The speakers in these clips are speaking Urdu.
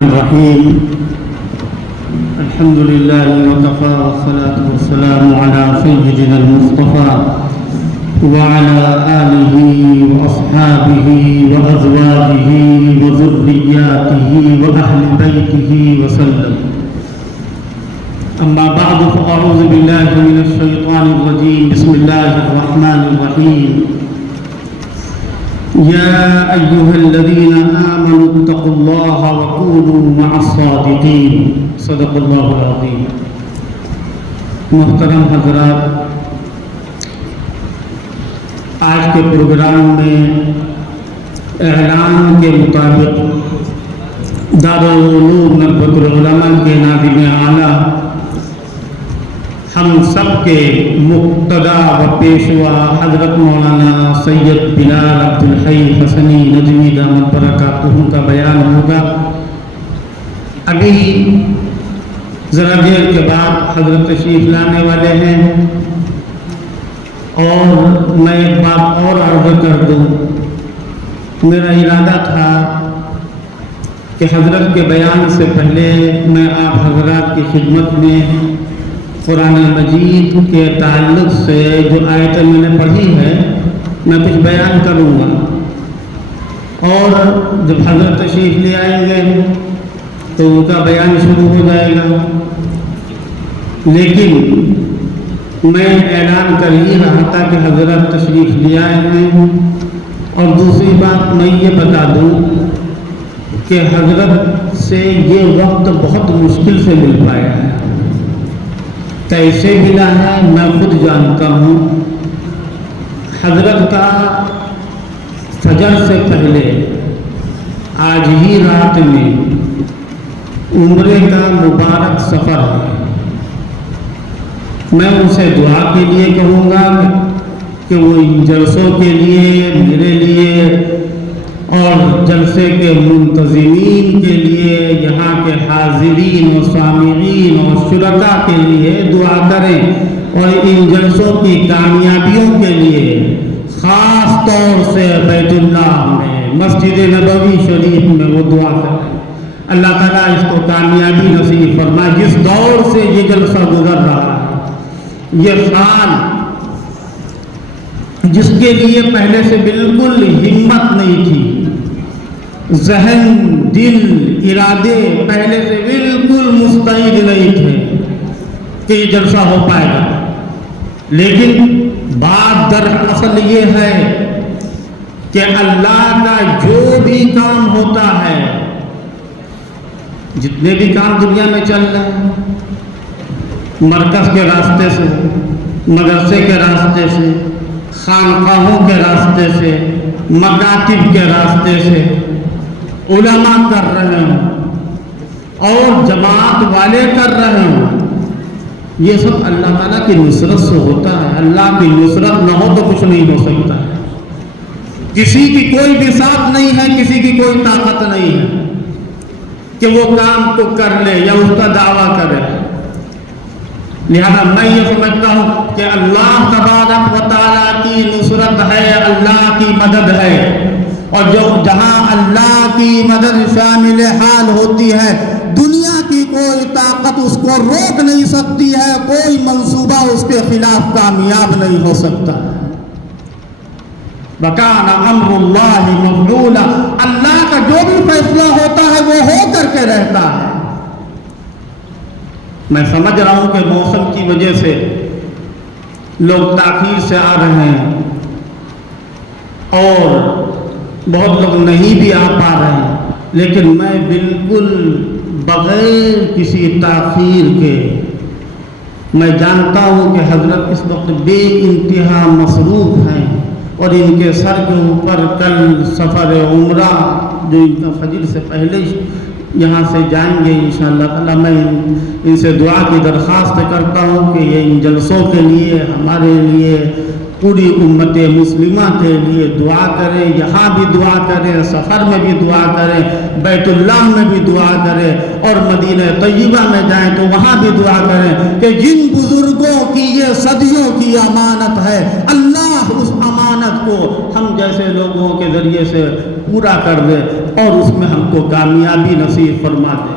الرحيم. الحمد لله وكفى والصلاة والسلام على سيدنا المصطفى وعلى آله وأصحابه وأزواجه وذرياته وأهل بيته وسلم. أما بعد فأعوذ بالله من الشيطان الرجيم. بسم الله الرحمن الرحيم. يا أيها الذين آمنوا اتقوا الله وكونوا مع الصادقين. صدق الله العظيم. محترم حضرات، آج کے پروگرام میں اعلان کے مطابق دارالعلوم ندوۃ العلماء کے ناظم اعلیٰ ہم سب کے مقتدا و پیشوا حضرت مولانا سید بلال عبدالحی حسنی نجمی دامت برکاتہ کا بیان ہوگا. ابھی ذرا دیر کے بعد حضرت تشریف لانے والے ہیں اور میں ایک بات اور عرض کر دوں. میرا ارادہ تھا کہ حضرت کے بیان سے پہلے میں آپ حضرات کی خدمت میں قرآن مجید کے تعلق سے جو آیتیں میں نے پڑھی ہے میں کچھ بیان کروں گا، اور جب حضرت تشریف لے آئیں گے تو ان کا بیان شروع ہو جائے گا. لیکن میں اعلان کر ہی رہا تھا کہ حضرت تشریف لے آئے ہیں. اور دوسری بات میں یہ بتا دوں کہ حضرت سے یہ وقت بہت مشکل سے مل پایا ہے. کیسے ملا ہے میں خود جانتا ہوں. حضرت کا فجر سے پہلے آج ہی رات میں عمرے کا مبارک سفر ہے. میں ان سے دعا کے لیے کہوں گا کہ وہ ان جلسوں کے لیے، میرے لیے اور جلسے کے منتظمین کے لیے، یہاں کے حاضرین و سامعین اور شرکاء کے لیے دعا کریں، اور ان جلسوں کی کامیابیوں کے لیے خاص طور سے بیت اللہ میں مسجد نبوی شریف میں وہ دعا کریں. اللہ تعالیٰ اس کو کامیابی نصیب فرمائے. جس دور سے یہ جلسہ گزر رہا ہے، یہ سال جس کے لیے پہلے سے بالکل ہمت نہیں تھی، ذہن، دل، ارادے پہلے سے بالکل مستعد نہیں تھے کہ یہ جلسہ ہو پائے گا. لیکن بات دراصل یہ ہے کہ اللہ کا جو بھی کام ہوتا ہے، جتنے بھی کام دنیا میں چل رہے ہیں، مرکز کے راستے سے، مدرسے کے راستے سے، خانقاہوں کے راستے سے، مکاتب کے راستے سے علماء کر رہے ہوں اور جماعت والے کر رہے ہوں، یہ سب اللہ تعالیٰ کی نصرت سے ہوتا ہے. اللہ کی نصرت نہ ہو تو کچھ نہیں ہو سکتا ہے. کسی کی کوئی بساط نہیں ہے، کسی کی کوئی طاقت نہیں ہے کہ وہ کام کو کر لے یا اس کا دعویٰ کرے. لہذا میں یہ سمجھتا ہوں کہ اللہ تبارک و تعالیٰ کی نصرت ہے، اللہ کی مدد ہے، اور جہاں اللہ کی مدد شامل حال ہوتی ہے، دنیا کی کوئی طاقت اس کو روک نہیں سکتی ہے، کوئی منصوبہ اس کے خلاف کامیاب نہیں ہو سکتا. وَكَانَ أَمْرُ اللَّهِ مَفْعُولًا. اللہ کا جو بھی فیصلہ ہوتا ہے وہ ہو کر کے رہتا ہے. میں سمجھ رہا ہوں کہ موسم کی وجہ سے لوگ تاخیر سے آ رہے ہیں اور بہت لوگ نہیں بھی آ پا رہے ہیں، لیکن میں بالکل بغیر کسی تاخیر کے میں جانتا ہوں کہ حضرت اس وقت بے انتہا مصروف ہیں، اور ان کے سر کے اوپر کل سفر عمرہ جو ان کا فجر سے پہلے یہاں سے جائیں گے انشاءاللہ تعالیٰ. میں ان سے دعا کی درخواست کرتا ہوں کہ یہ ان جلسوں کے لیے، ہمارے لیے، پوری امت مسلمہ کے لیے دعا کریں. یہاں بھی دعا کریں، سفر میں بھی دعا کریں، بیت اللہ میں بھی دعا کریں، اور مدینہ طیبہ میں جائیں تو وہاں بھی دعا کریں کہ جن بزرگوں کی یہ صدیوں کی امانت ہے، اللہ اس امانت کو ہم جیسے لوگوں کے ذریعے سے پورا کر دے اور اس میں ہم کو کامیابی نصیب فرما دے۔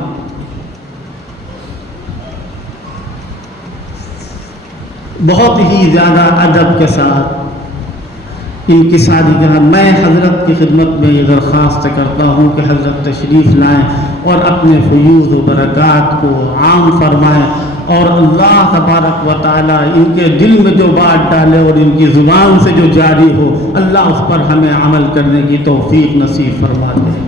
بہت ہی زیادہ ادب کے ساتھ ان کی سادگی میں حضرت کی خدمت میں یہ درخواست کرتا ہوں کہ حضرت تشریف لائیں اور اپنے فیوض و برکات کو عام فرمائیں، اور اللہ تبارک و تعالی ان کے دل میں جو بات ڈالے اور ان کی زبان سے جو جاری ہو، اللہ اس پر ہمیں عمل کرنے کی توفیق نصیب فرما دے۔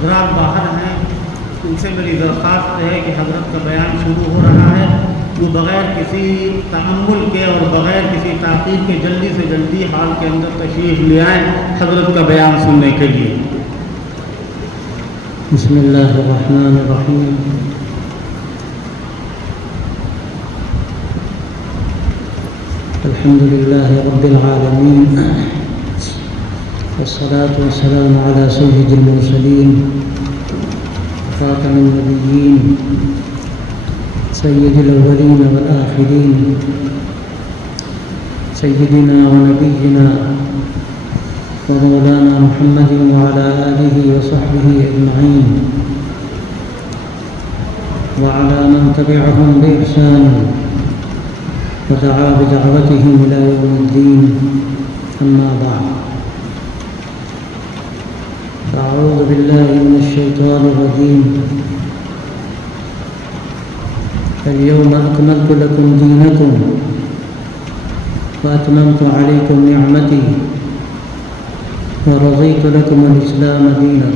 حضرات باہر ہیں، ان سے میری درخواست ہے کہ حضرت کا بیان شروع ہو رہا ہے، وہ بغیر کسی تأمل کے اور بغیر کسی تاخیر کے جلدی سے جلدی حال کے اندر تشریف لے آئیں حضرت کا بیان سننے کے لیے۔ بسم اللہ الرحمن الرحیم۔ الحمد للہ رب العالمین، والصلاة والسلام على سيد المرسلين خاتم النبيين سيد الأولين والآخرين سيدنا ونبينا ومولانا محمد وعلى آله وصحبه أجمعين وعلى من تبعهم بإحسان ودعا بدعوتهم إلى يوم الدين، أما بعد، أعوذ بالله من الشيطان الرجيم۔ اليوم أكملت لكم دينكم وأتممت عليكم نعمتي ورضيت لكم الإسلام دينا،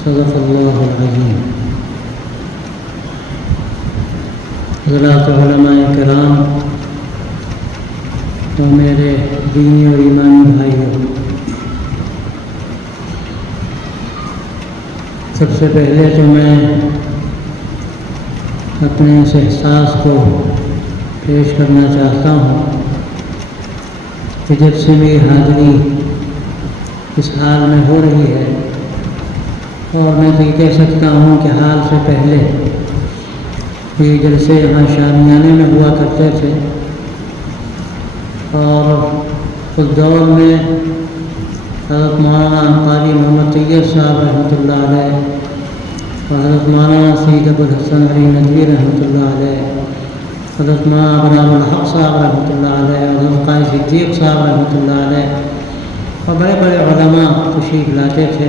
صدق الله العظيم۔ حضرات علماء کرام اور میرے دینی اور ایمانی بھائیوں، سب سے پہلے تو میں اپنے اس احساس کو پیش کرنا چاہتا ہوں کہ جب سے میری حاضری اس حال میں ہو رہی ہے، اور میں تو یہ کہہ سکتا ہوں کہ حال سے پہلے یہ جلسے یہاں شامیانے میں ہوا کرتے تھے، اور اس دور میں حضرت مولانا قاری محمد طیب صاحب رحمۃ اللہ علیہ اور حضرت مولانا سید ابوالحسن علی ندوی رحمۃ اللہ علیہ، حضرت مولانا ابراہیم الحق صاحب رحمۃ اللہ علیہ اور حضرت قاری صدیق صاحب رحمۃ اللہ علیہ اور بڑے بڑے علماء تشریف لاتے تھے،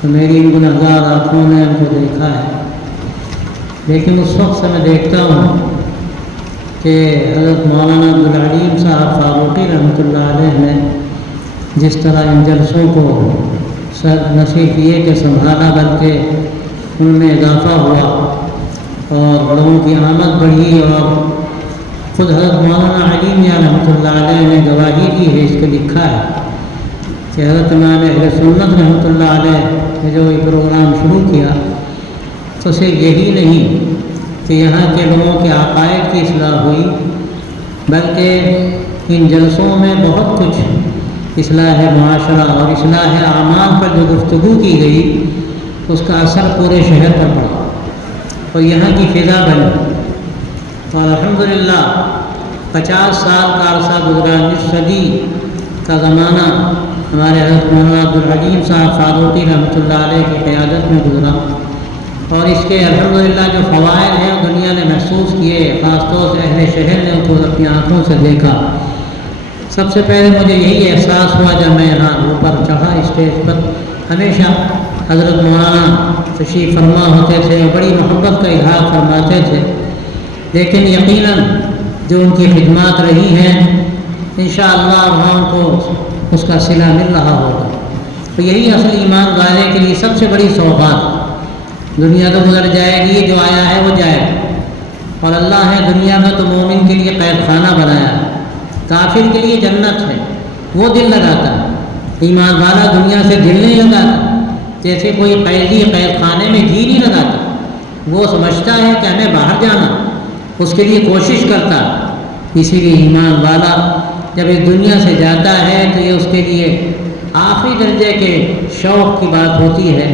تو میری ان گنہگار آنکھوں نے ان کو دیکھا ہے۔ لیکن اس وقت سے میں دیکھتا ہوں کہ حضرت مولانا عبدالعلیم صاحب فاروقی رحمۃ اللہ علیہ نے جس طرح ان جلسوں کو نہ صرف یہ کہ سنبھالا بلکہ ان میں اضافہ ہوا اور لوگوں کی آمد بڑھی، اور خود حضرت مولانا علیم رحمۃ اللہ علیہ نے گواہی دی ہے، اس کو لکھا ہے کہ حضرت امام اہل سنت رحمۃ اللہ علیہ نے جو یہ پروگرام شروع کیا تو صرف یہی نہیں کہ یہاں کے لوگوں کے عقائد کی اصلاح ہوئی، بلکہ ان جلسوں میں بہت کچھ اصلاح معاشرہ اور اصلاح اعمال پر جو گفتگو کی گئی اس کا اثر پورے شہر پر پڑا اور یہاں کی فضا بنی، اور الحمدللہ 50 سال کا عرصہ گزرا، اس صدی کا زمانہ ہمارے حضرت مولانا عبدالعلیم صاحب فاروقی رحمۃ اللہ علیہ کی قیادت میں گزرا، اور اس کے الحمدللہ جو فوائد ہیں وہ دنیا نے محسوس کیے، خاص طور سے اہل شہر نے ان کو اپنی آنکھوں سے دیکھا۔ سب سے پہلے مجھے یہی احساس ہوا جب میں یہاں اوپر چڑھا اسٹیج پر، ہمیشہ حضرت مولانا تشریف فرما ہوتے تھے اور بڑی محبت کا اظہار فرماتے تھے، لیکن یقیناً جو ان کی خدمات رہی ہیں انشاءاللہ وہاں ان کو اس کا صلہ مل رہا ہوگا۔ تو یہی اصل ایمان والے کے لیے سب سے بڑی سوغات، دنیا تو گزر جائے گی، جو آیا ہے وہ جائے گا، اور اللہ نے دنیا میں تو مومن کے لیے قید خانہ بنایا ہے، کافر کے لیے جنت ہے، وہ دل لگاتا ہے، ایمان والا دنیا سے دل نہیں لگاتا، جیسے کوئی قیدی قید خانے میں جی نہیں لگاتا، وہ سمجھتا ہے کہ ہمیں باہر جانا، اس کے لیے کوشش کرتا۔ اسی لیے ایمان والا جب اس دنیا سے جاتا ہے تو یہ اس کے لیے آخری درجے کے شوق کی بات ہوتی ہے۔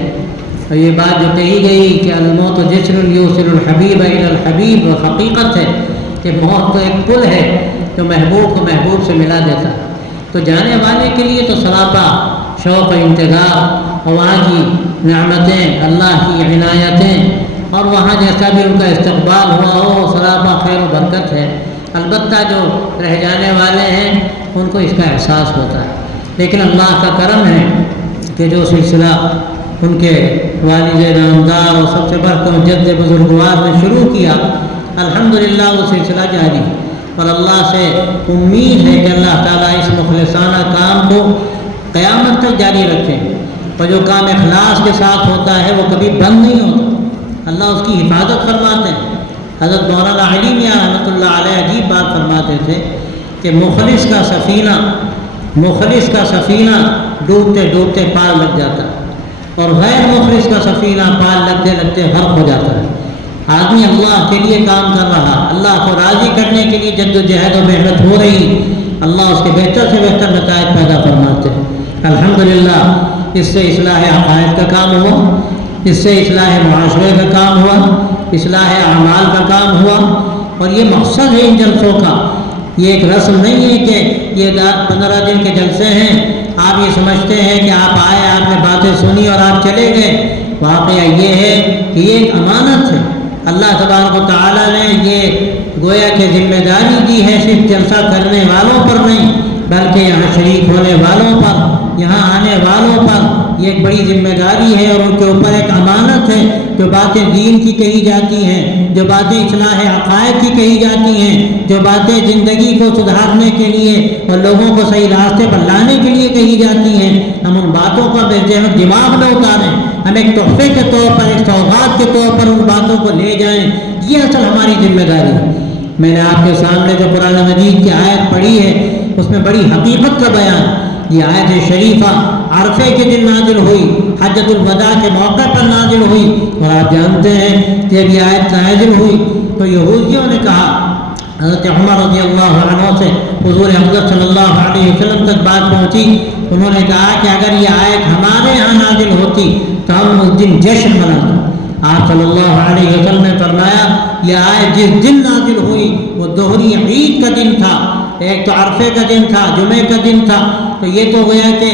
اور یہ بات جو کہی گئی کہ الموت جسر یوصل الحبیب الی الحبیب، وہ حقیقت ہے کہ موت تو ایک پل ہے جو محبوب کو محبوب سے ملا دیتا ہے۔ تو جانے والے کے لیے تو سراپا شوق و انتظار، اور وہاں کی نعمتیں، اللہ کی عنایتیں، اور وہاں جیسا بھی ان کا استقبال ہوا ہو سراپا خیر و برکت ہے۔ البتہ جو رہ جانے والے ہیں ان کو اس کا احساس ہوتا ہے، لیکن اللہ کا کرم ہے کہ جو سلسلہ ان کے والد نامدار اور سب سے بڑھ کر جد بزرگوار نے شروع کیا، الحمدللہ وہ سلسلہ جاری ہے، اور اللہ سے امید ہے کہ اللہ تعالیٰ اس مخلصانہ کام کو قیامت تک جاری رکھے، اور جو کام اخلاص کے ساتھ ہوتا ہے وہ کبھی بند نہیں ہوتا، اللہ اس کی حفاظت فرماتے ہیں۔ حضرت مولانا علی میاں رحمۃ اللہ علیہ عجیب بات فرماتے تھے کہ مخلص کا سفینہ ڈوبتے ڈوبتے پار لگ جاتا ہے، اور غیر مخلص کا سفینہ پار لگتے لگتے غرق ہو جاتا ہے۔ آدمی اللہ کے لیے کام کر رہا، اللہ کو راضی کرنے کے لیے جد و جہد و محنت ہو رہی، اللہ اس کے بہتر سے بہتر نتائج پیدا فرماتے ہیں۔ الحمدللہ اس سے اصلاح عقائد کا کام ہوا، اس سے اصلاح معاشرے کا کام ہوا، اصلاح اعمال کا کام ہوا، اور یہ مقصد ہے ان جلسوں کا۔ یہ ایک رسم نہیں ہے کہ یہ 15 دن کے جلسے ہیں، آپ یہ سمجھتے ہیں کہ آپ آئے، آپ نے باتیں سنی اور آپ چلے گئے۔ واقعہ یہ ہے کہ یہ ایک امانت ہے، اللہ تبارک و تعالیٰ نے یہ گویا کہ ذمہ داری دی ہے صرف جلسہ کرنے والوں پر نہیں، بلکہ یہاں شریک ہونے والوں پر، یہاں آنے والوں پر یہ ایک بڑی ذمہ داری ہے، اور ان کے اوپر ایک امانت ہے۔ جو باتیں دین کی کہی جاتی ہیں، جو باتیں اصلاح عقائد کی کہی جاتی ہیں، جو باتیں زندگی کو سدھارنے کے لیے اور لوگوں کو صحیح راستے پر لانے کے لیے کہی جاتی ہیں، ہم ان باتوں کو اپنے ذہن دماغ میں اتاریں، ہم ایک تحفے کے طور پر، ایک سوغات کے طور پر ان باتوں کو لے جائیں۔ یہ اصل ہماری ذمہ داری ہے۔ میں نے آپ کے سامنے جو قرآن مجید کی آیت پڑھی ہے اس میں بڑی حقیقت کا بیان، یہ آیت شریفہ عرفے کے دن نازل ہوئی، حجۃ الوداع کے موقع پر نازل ہوئی، اور آپ جانتے ہیں کہ جب یہ آیت نازل ہوئی تو یہودیوں نے کہا، حضرت عمر رضی اللہ عنہ سے حضور اقدس صلی اللہ علیہ وسلم تک بات پہنچی، انہوں نے کہا کہ اگر یہ آیت ہمارے ہاں نازل ہوتی تو ہم اس دن جشن مناتے۔ آپ صلی اللہ علیہ وسلم نے فرمایا یہ آیت جس دن نازل ہوئی وہ دوہری عید کا دن تھا، ایک تو عرفے کا دن تھا، جمعے کا دن تھا، تو یہ تو گویا کہ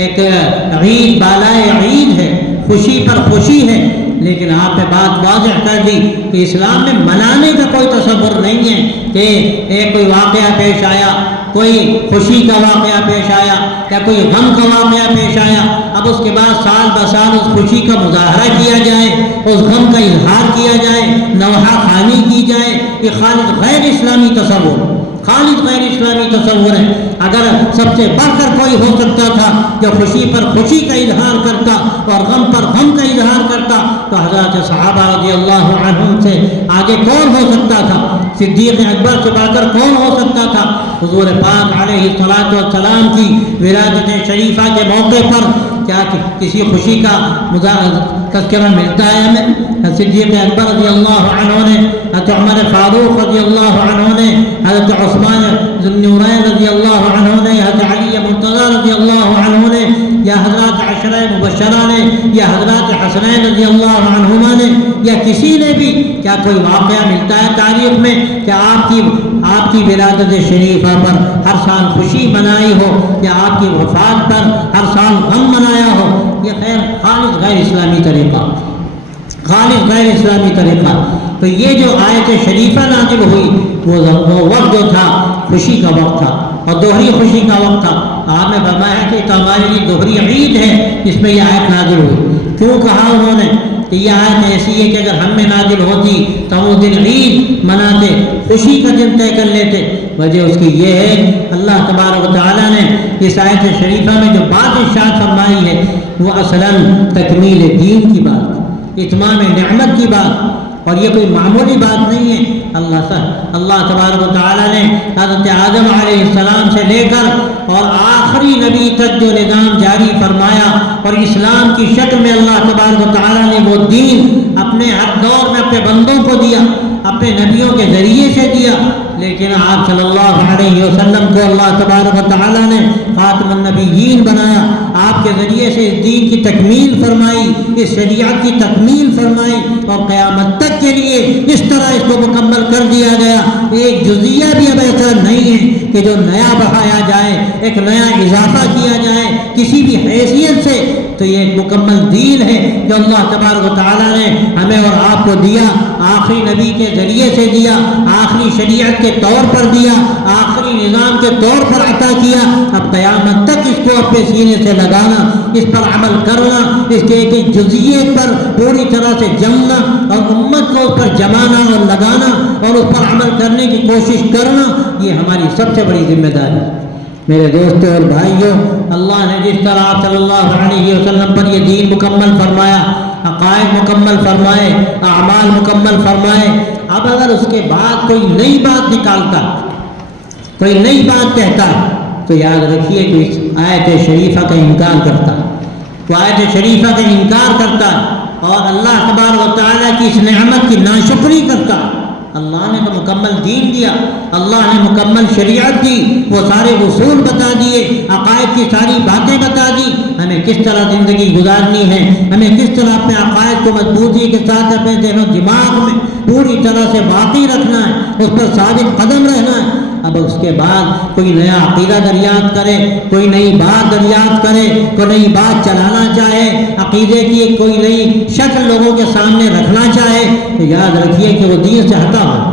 ایک عید بالائے عید ہے، خوشی پر خوشی ہے، لیکن آپ نے بات واضح کر دی کہ اسلام میں منانے کا کوئی تصور نہیں ہے کہ ایک کوئی واقعہ پیش آیا، کوئی خوشی کا واقعہ پیش آیا یا کوئی غم کا واقعہ پیش آیا، اب اس کے بعد سال بسال اس خوشی کا مظاہرہ کیا جائے، اس غم کا اظہار کیا جائے، نوحہ خوانی کی جائے، یہ خالص غیر اسلامی تصور، خالص غیر اسلامی تصور ہے۔ اگر سب سے بڑھ کر کوئی ہو سکتا تھا جو خوشی پر خوشی کا اظہار کرتا اور غم پر غم کا اظہار کرتا تو حضرت صحابہ رضی اللہ عنہم سے آگے کون ہو سکتا تھا؟ صدیق اکبر سے بڑھ کر کون ہو سکتا تھا؟ حضور پاک علیہ الصلوۃ والسلام کی ولادت شریفہ کے موقع پر کیا کسی خوشی کا تذکرہ ملتا ہے ہمیں؟ صدیق اکبر رضی اللہ عنہ نے، حضرت عمر فاروق رضی اللہ عنہ نے، حضرت عثمان ذو النورین رضی اللہ عنہ نے، حضرت علی مرتضیٰ رضی اللہ عنہ نے، یا حضرات عشرہ مبشرہ نے، یا حضرات حسنین رضی اللہ عنہما نے، یا کسی نے بھی کیا کوئی واقعہ ملتا ہے تاریخ میں کہ آپ کی ولادت شریفہ پر ہر سال خوشی منائی ہو یا آپ کی وفات پر ہر سال غم منایا ہو؟ یہ خالص غیر اسلامی طریقہ، خالص غیر اسلامی طریقہ۔ تو یہ جو آیت شریفہ نازل ہوئی وہ وقت جو تھا خوشی کا وقت تھا اور دوہری خوشی کا وقت تھا۔ آپ نے فرمایا کہ ہمارے لیے دوہری عید ہے جس میں یہ آیت نازل ہوئی۔ کیوں کہا انہوں نے کہ یہ آیت ایسی ہے کہ اگر ہم میں نازل ہوتی تو ہم اس دن عید مناتے، خوشی کا دن طے کر لیتے؟ وجہ اس کی یہ ہے اللہ تبارک و تعالیٰ نے اس آیت شریفہ میں جو بات ارشاد فرمائی ہے وہ اصلاً تکمیل دین کی بات، اتمام نعمت کی بات، اور یہ کوئی معمولی بات نہیں ہے. اللہ تبارک و تعالیٰ نے حضرت آدم علیہ السلام سے لے کر اور آخری نبی تک جو نظام جاری فرمایا اور اسلام کی شکل میں اللہ تبارک و تعالیٰ نے وہ دین اپنے ہر دور میں اپنے بندوں کو دیا، اپنے نبیوں کے ذریعے سے دیا. لیکن آپ صلی اللہ علیہ وسلم کو اللہ تبارک و تعالیٰ نے خاتم النبیین بنایا، آپ کے ذریعے سے اس دین کی تکمیل فرمائی، اس شریعت کی تکمیل فرمائی اور قیامت تک کے لیے اس طرح اس کو مکمل کر دیا گیا. ایک جزیہ بھی اب ایسا نہیں ہے کہ جو نیا بڑھایا جائے، ایک نیا اضافہ کیا جائے کسی بھی حیثیت سے. تو یہ ایک مکمل دین ہے جو اللہ تبارک و تعالیٰ نے ہمیں اور آپ کو دیا، آخری نبی کے ذریعے سے دیا، آخری شریعت کے طور پر دیا، آخری نظام کے طور پر عطا کیا. اب قیامت تک اس کو اپنے سینے سے لگانا، اس پر عمل کرنا، اس کے ایک جزئیے پر پوری طرح سے جمنا اور امت کو اس پر جمانا اور لگانا اور اس پر عمل کرنے کی کوشش کرنا، یہ ہماری سب سے بڑی ذمہ داری ہے. میرے دوستوں اور بھائیوں، اللہ نے جس طرح آپ صلی اللہ علیہ وسلم پر یہ دین مکمل فرمایا، عقائد مکمل فرمائے، اعمال مکمل فرمائے، اب اگر اس کے بعد کوئی نئی بات نکالتا، کوئی نئی بات کہتا تو یاد رکھیے کہ اس آیت شریفہ کا انکار کرتا، وہ آیت شریفہ کا انکار کرتا اور اللہ تبارک و تعالیٰ کی اس نعمت کی ناشکری کرتا. اللہ نے تو مکمل دین دیا، اللہ نے مکمل شریعت دی، وہ سارے اصول بتا دیے، عقائد کی ساری باتیں بتا دی، ہمیں کس طرح زندگی گزارنی ہے، ہمیں کس طرح اپنے عقائد کو مضبوطی کے ساتھ اپنے ذہن و دماغ میں پوری طرح سے باقی رکھنا ہے، اس پر ثابت قدم رہنا ہے. اب اس کے بعد کوئی نیا عقیدہ دریافت کرے، کوئی نئی بات دریافت کرے، کوئی نئی بات چلانا چاہے، عقیدے کی کوئی نئی شکل لوگوں کے سامنے رکھنا چاہے، تو یاد رکھیے کہ وہ دین سے ہٹا ہوا،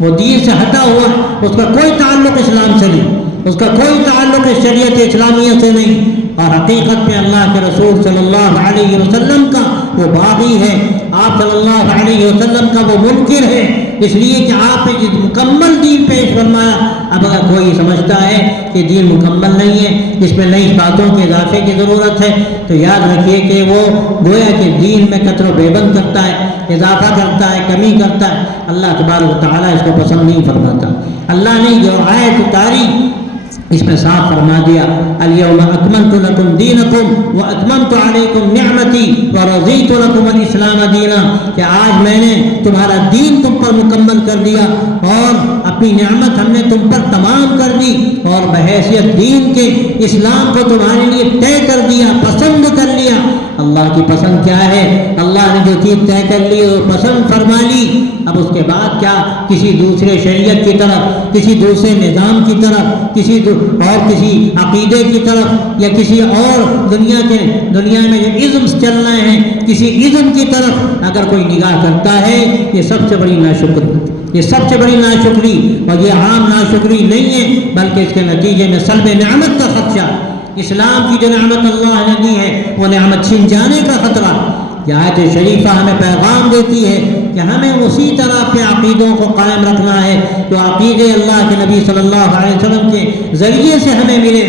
وہ دین سے ہٹا ہوا، اس کا کوئی تعلق اسلام سے نہیں، اس کا کوئی تعلق شریعت اسلامیہ سے نہیں. اور حقیقت میں اللہ کے رسول صلی اللہ علیہ وسلم کا وہ باغی ہے، آپ صلی اللہ علیہ وسلم کا وہ منکر ہے، اس لیے کہ آپ نے جس مکمل دین پیش فرمایا. اب اگر کوئی سمجھتا ہے کہ دین مکمل نہیں ہے، اس میں نئی باتوں کے اضافے کی ضرورت ہے، تو یاد رکھیے کہ وہ گویا کہ دین میں کثر و بیبند کرتا ہے، اضافہ کرتا ہے، کمی کرتا ہے. اللہ تبارک و تعالیٰ اس کو پسند نہیں فرماتا. اللہ نے جو آیت اتاری اس میں صاف فرما دیا، الیوم اکملت لکم دینکم واتممت علیکم نعمتی ورضیت لکم الاسلام دینا، کہ آج میں نے تمہارا دین تم پر مکمل کر دیا اور اپنی نعمت ہم نے تم پر تمام کر دی اور بحیثیت دین کے اسلام کو تمہارے لیے طے کر دیا، پسند کر لیا. اللہ کی پسند کیا ہے؟ اللہ نے جو چیز طے کر لی وہ پسند فرما لی. اب اس کے بعد کیا کسی دوسرے شریعت کی طرف، کسی دوسرے نظام کی طرف، کسی عقیدے کی طرف یا کسی اور دنیا میں جو ازمز چل رہے ہیں، کسی ازم کی طرف اگر کوئی نگاہ کرتا ہے، یہ سب سے بڑی ناشکری، یہ سب سے بڑی ناشکری، اور یہ عام ناشکری نہیں ہے بلکہ اس کے نتیجے میں سلب نعمت کا خدشہ، اسلام کی جو نعمت اللہ نے دی ہے وہ نعمت چھن جانے کا خطرہ. یہ آیت شریفہ ہمیں پیغام دیتی ہے کہ ہمیں اسی طرح اپنے عقیدوں کو قائم رکھنا ہے جو عقیدے اللہ کے نبی صلی اللہ علیہ وسلم کے ذریعے سے ہمیں ملے.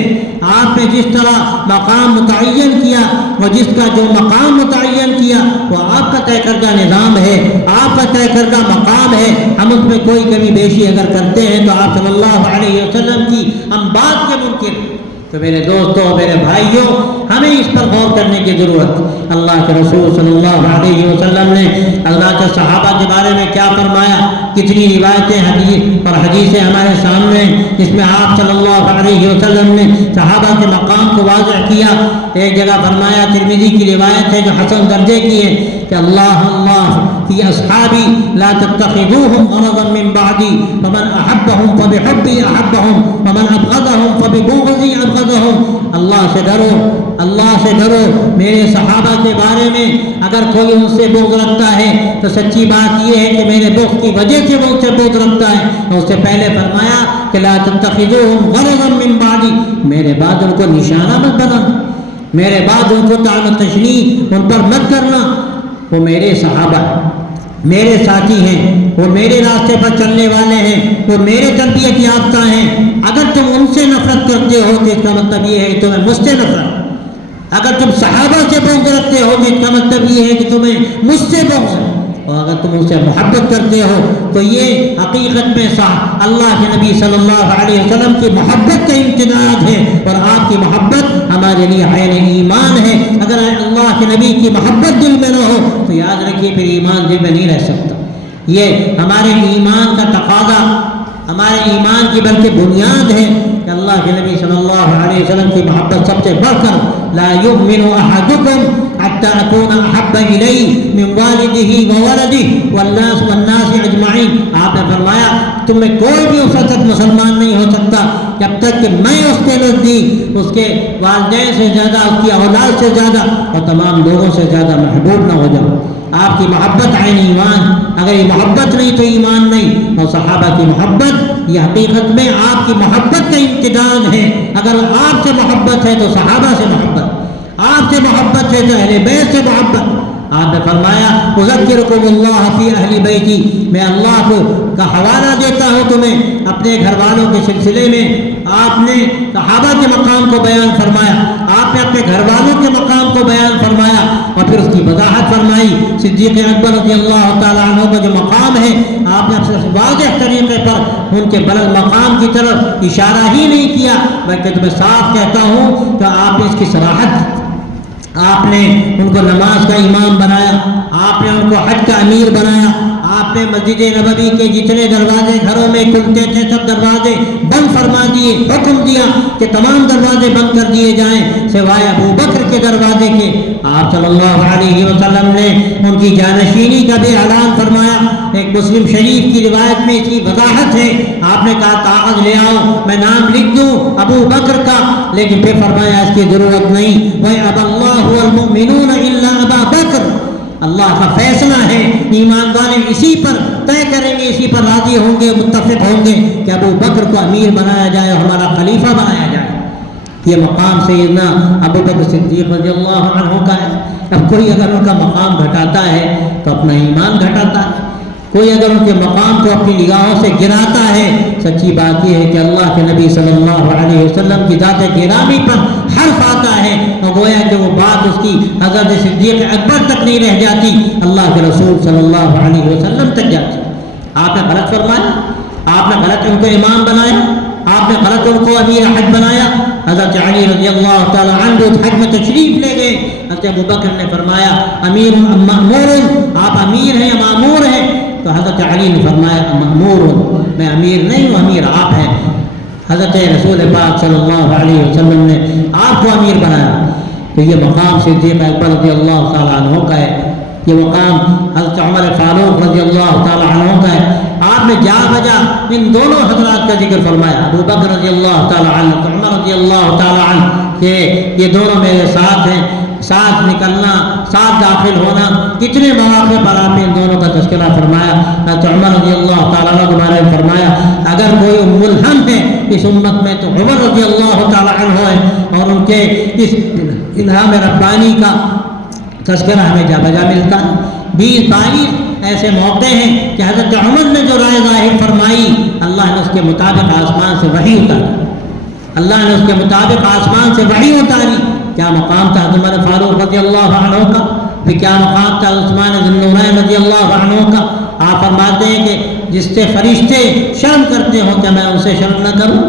آپ نے جس طرح مقام متعین کیا، وہ جس کا جو مقام متعین کیا وہ آپ کا طے کردہ نظام ہے، آپ کا طے کردہ مقام ہے. ہم اس میں کوئی کمی بیشی اگر کرتے ہیں تو آپ صلی اللہ علیہ وسلم کی ہم بات کے منکر. تو میرے دوستوں، میرے بھائیوں، ہمیں اس پر غور کرنے کی ضرورت. اللہ کے رسول صلی اللہ علیہ وسلم نے حضرات صحابہ کے بارے میں کیا فرمایا، کتنی روایتیں حدیثیں ہمارے سامنے، اس میں آپ صلی اللہ علیہ وسلم نے صحابہ کے مقام کو واضح کیا. ایک جگہ فرمایا، ترمذی کی روایت ہے جو حسن درجے کی ہے، کہ اللہ فی اصحابی لا تتخذوهم غرضا من بعدی فمن احبهم فبحبی احبهم ومن ابغضهم فببغضی ابغضهم. اللہ سے ڈرو، اللہ سے ڈرو. میرے صحابہ کے بارے میں اگر کوئی ان سے بغض رکھتا ہے تو سچی بات یہ ہے کہ میرے بغض کی وجہ سے وہ ان سے بغض رکھتا ہے. اور اس سے پہلے فرمایا کہ لا تتخذوهم غرضا من بعدی، میرے بعد ان کو نشانہ مت بنانا، میرے بعد ان کو طعن و تشنیع ان پر مت کرنا. وہ میرے صحابہ ہیں، میرے ساتھی ہیں، وہ میرے راستے پر چلنے والے ہیں، وہ میرے تربیت یافتہ ہیں. اگر تم ان سے نفرت کرتے ہو تو اس کا مطلب یہ ہے کہ تمہیں مجھ سے نفرت. اگر تم صحابہ سے بغض رکھتے ہو تو اس کا مطلب یہ ہے کہ تمہیں مجھ سے بغض ہے. اور اگر تم ان سے محبت کرتے ہو تو یہ حقیقت میں اللہ کے نبی صلی اللہ علیہ وسلم کی محبت کا امتداد ہے، اور آپ کی محبت ہمارے لیے عین ایمان ہے۔ اگر اللہ کے نبی کی محبت دل میں نہ ہو تو یاد رکھیے پھر ایمان دل میں نہیں رہ سکتا۔ یہ ہمارے ایمان کا تقاضا، ہمارے ایمان کی بلکہ بنیاد ہے کہ اللہ کے نبی صلی اللہ علیہ وسلم کی محبت سب سے بڑھ کر لا یؤمن احدکم حتی اکون احب الیہ من والدہ وولدہ والناس اجمعین۔ آپ نے فرمایا تم میں کوئی بھی اس وقت مسلمان نہیں ہو سکتا جب تک کہ میں اس کے نزدیک اس کے والدین سے زیادہ، اس کی اولاد سے زیادہ اور تمام لوگوں سے زیادہ محبوب نہ ہو جاؤں۔ آپ کی محبت عین ایمان، اگر یہ محبت نہیں تو ایمان نہیں۔ اور صحابہ کی محبت یہ حقیقت میں آپ کی محبت کا امتداد ہے۔ اگر آپ سے محبت ہے تو صحابہ سے محبت، آپ سے محبت ہے تو اہل بیت سے محبت۔ آپ نے فرمایا اذکرکم اللہ فی اہل بیتی، میں اللہ کو کا حوالہ دیتا ہوں تمہیں اپنے گھر والوں کے سلسلے میں۔ آپ نے صحابہ کے مقام کو بیان فرمایا، آپ نے اپنے گھر والوں کے مقام کو بیان فرمایا، اور پھر اس کی وضاحت فرمائی۔ صدیق اکبر رضی اللہ تعالیٰ عنہ کا جو مقام ہے، آپ نے واضح طریقے پر ان کے بلند مقام کی طرف اشارہ ہی نہیں کیا، بلکہ تمہیں صاف کہتا ہوں کہ آپ نے اس کی صراحت، آپ نے ان کو نماز کا امام بنایا، آپ نے ان کو حج کا امیر بنایا، آپ نے مسجد نبوی کے جتنے دروازے گھروں میں کھلتے تھے سب دروازے بند فرما دیے، حکم دیا کہ تمام دروازے بند کر دیے جائیں سوائے ابو بکر کے دروازے کے۔ آپ صلی اللہ علیہ وسلم نے ان کی جانشینی کا بھی اعلان فرمایا۔ ایک مسلم شریف کی روایت میں اس کی وضاحت ہے، آپ نے کہا کاغذ لے آؤ میں نام لکھ دوں ابو بکر کا، لیکن پھر فرمایا اس کی ضرورت نہیں، وَيَأْبَى اللَّهُ وَالْمُؤْمِنُونَ إِلَّا أَبَا بَكْرَ۔ اللہ کا فیصلہ ہے، ایمان والے اسی پر طے کریں گے، اسی پر راضی ہوں گے، متفق ہوں گے کہ ابو بکر کو امیر بنایا جائے اور ہمارا خلیفہ بنایا جائے۔ یہ مقام سیدنا ابو بکر صدیق رضی اللہ عنہ کا ہے۔ اب کوئی اگر ان کا مقام گھٹاتا ہے تو اپنا ایمان گھٹاتا ہے، کوئی اگر ان کے مقام کو اپنی نگاہوں سے گراتا ہے، سچی بات یہ ہے کہ اللہ کے نبی صلی اللہ علیہ وسلم کی ذات گرامی پر حرف آتا ہے، اور گویا کہ وہ بات اس کی حضرت صدیق اکبر تک نہیں رہ جاتی، اللہ کے رسول صلی اللہ علیہ وسلم تک جاتی۔ آپ نے غلط فرمایا، آپ نے غلط ان کو امام بنایا، آپ نے غلط ان کو امیر حج بنایا۔ حضرت علی رضی اللہ تعالی عنہ حج میں تشریف لے گئے، حضرت ابو بکر نے فرمایا امیر مأمور، آپ امیر ہیں یا مأمور ہیں؟ تو حضرت علی نے فرمایا مأمور، میں امیر نہیں ہوں، امیر آپ ہیں۔ حضرت رسول پاک صلی اللہ علیہ وسلم نے آپ کو امیر بنایا۔ تو یہ مقام صدیق اکبر رضی اللہ تعالیٰ عنہ کا ہے، یہ مقام حضرت عمر فاروق رضی اللہ تعالیٰ عنہ کا ہے۔ آپ نے جا بجا ان دونوں حضرات کا ذکر فرمایا، ابو بکر رضی اللہ تعالیٰ عنہ، عمر رضی اللہ تعالیٰ عنہ، کہ یہ دونوں میرے ساتھ ہیں، ساتھ نکلنا، ساتھ داخل ہونا، کتنے مواقع پر آپ نے ان دونوں کا تذکرہ فرمایا۔ حضرت عمر رضی اللہ تعالیٰ عنہ کے بارے میں فرمایا اگر کوئی ملہم ہے اس امت میں تو عمر رضی اللہ تعالیٰ عنہ ہے، اور ان کے اس الہام ربانی کا تذکرہ ہمیں جا بجا ملتا ہے۔ 20-22 ایسے موقع ہیں کہ حضرت عمر نے جو رائے ظاہر فرمائی، اللہ نے اس کے مطابق آسمان سے وحی اتاری، اللہ نے اس کے مطابق آسمان سے وحی اتاری۔ کیا مقام تھا عمر فاروق رضی اللہ عنہ کا، پھر کیا مقام تھا عثمان ذو النورین رضی اللہ عنہ کا۔ آپ فرماتے ہیں کہ جس سے فرشتے شرم کرتے ہوں کیا میں ان سے شرم نہ کروں؟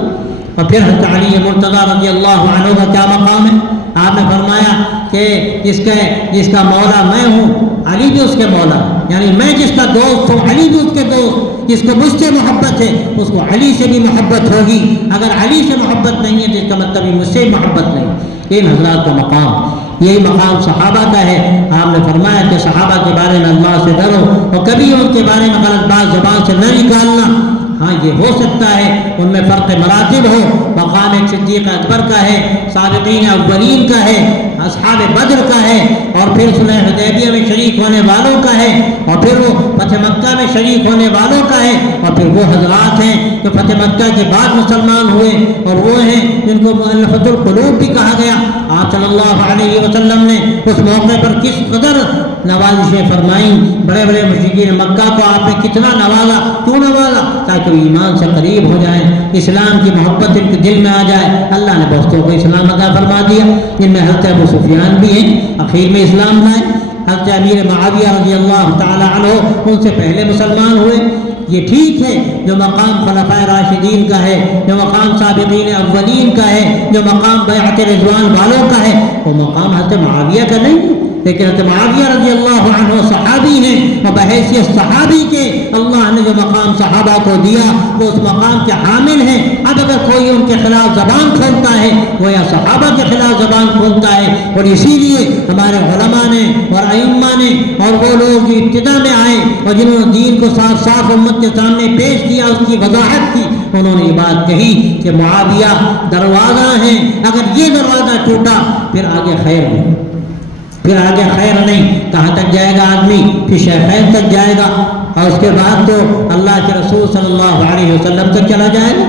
اور پھر حضرت علی مرتضیٰ رضی اللہ عنہ کا کیا مقام ہے؟ آپ نے فرمایا کہ جس کا مولا میں ہوں علی بھی اس کے مولا، یعنی میں جس کا دوست ہوں علی بھی اس کے دوست، جس کو مجھ سے محبت ہے اس کو علی سے بھی محبت ہوگی، اگر علی سے محبت نہیں ہے تو اس کا مطلب مجھ سے محبت نہیں۔ ان حضرات کا مقام، یہی مقام صحابہ کا ہے۔ آپ نے فرمایا کہ صحابہ کے بارے میں اللہ سے ڈرو اور کبھی ان کے بارے میں غلط بات زبان سے نہ نکالنا۔ ہاں یہ ہو سکتا ہے ان میں فرق مراتب ہو، مقام ایک صدیق اکبر کا ہے، سابقین اولین کا ہے، اصحاب بدر کا ہے، اور پھر صلح حدیبیہ میں شریک ہونے والوں کا ہے، اور پھر وہ فتح مکہ میں شریک ہونے والوں کا ہے، اور پھر وہ حضرات ہیں جو فتح مکہ کے بعد مسلمان ہوئے، اور وہ ہیں جن کو مؤلفۃ القلوب بھی کہا گیا۔ آپ صلی اللہ علیہ وسلم نے اس موقع پر کس قدر نوازشیں فرمائیں، بڑے بڑے مشرکین مکہ کو آپ نے کتنا نوازا، کیوں نوازا؟ تاکہ وہ ایمان سے قریب ہو جائیں، اسلام کی محبت ان کے دل میں آ جائے۔ اللہ نے بہتوں کو اسلام عطا فرما دیا، جن میں حضرت ابو سفیان بھی ہیں، اخیر میں اسلام لائے۔ حضرت امیر معاویہ رضی اللہ تعالیٰ عنہ ان سے پہلے مسلمان ہوئے. یہ ٹھیک ہے جو مقام خلفائے راشدین کا ہے، جو مقام سابقین اولین کا ہے، جو مقام بیعت رضوان والوں کا ہے، وہ مقام حضرت معاویہ کا نہیں ہے. لیکن حضرت معاویہ رضی اللہ عنہ صحابی ہیں اور بحیثیت صحابی کے اللہ نے جو مقام صحابہ کو دیا وہ اس مقام کے حامل ہیں. اب اگر کوئی ان کے خلاف زبان کھولتا ہے وہ یا صحابہ کے خلاف زبان کھولتا ہے. اور اسی لیے ہمارے علماء نے اور ائمہ نے اور وہ لوگ جو ابتدا میں آئے اور جنہوں نے دین کو صاف صاف امت کے سامنے پیش کیا، اس کی وضاحت کی، انہوں نے یہ بات کہی کہ معاویہ دروازہ ہیں، اگر یہ دروازہ ٹوٹا پھر آگے خیر نہیں، پھر آگے خیر نہیں. کہاں تک جائے گا آدمی؟ پھر شیخین تک جائے گا اور اس کے بعد تو اللہ کے رسول صلی اللہ علیہ وسلم تک چلا جائے گا،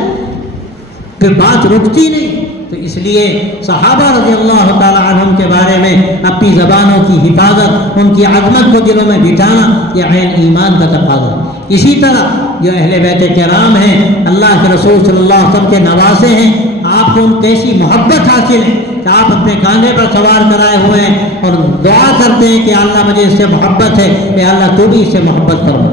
پھر بات رکتی نہیں. تو اس لیے صحابہ رضی اللہ تعالیٰ عنہم کے بارے میں اپنی زبانوں کی حفاظت، ان کی عظمت کو دلوں میں بٹھانا یہ عین ایمان کا تقاضا. اسی طرح جو اہل بیت کرام ہیں، اللہ کے رسول صلی اللہ علیہ وسلم کے نواسے ہیں، آپ کو ان کیسی محبت حاصل ہے کہ آپ اپنے کاندھے پر سوار کرائے ہوئے ہیں اور دعا کرتے ہیں کہ اللہ مجھے اس سے محبت ہے، کہ اللہ تو بھی اس سے محبت فرما.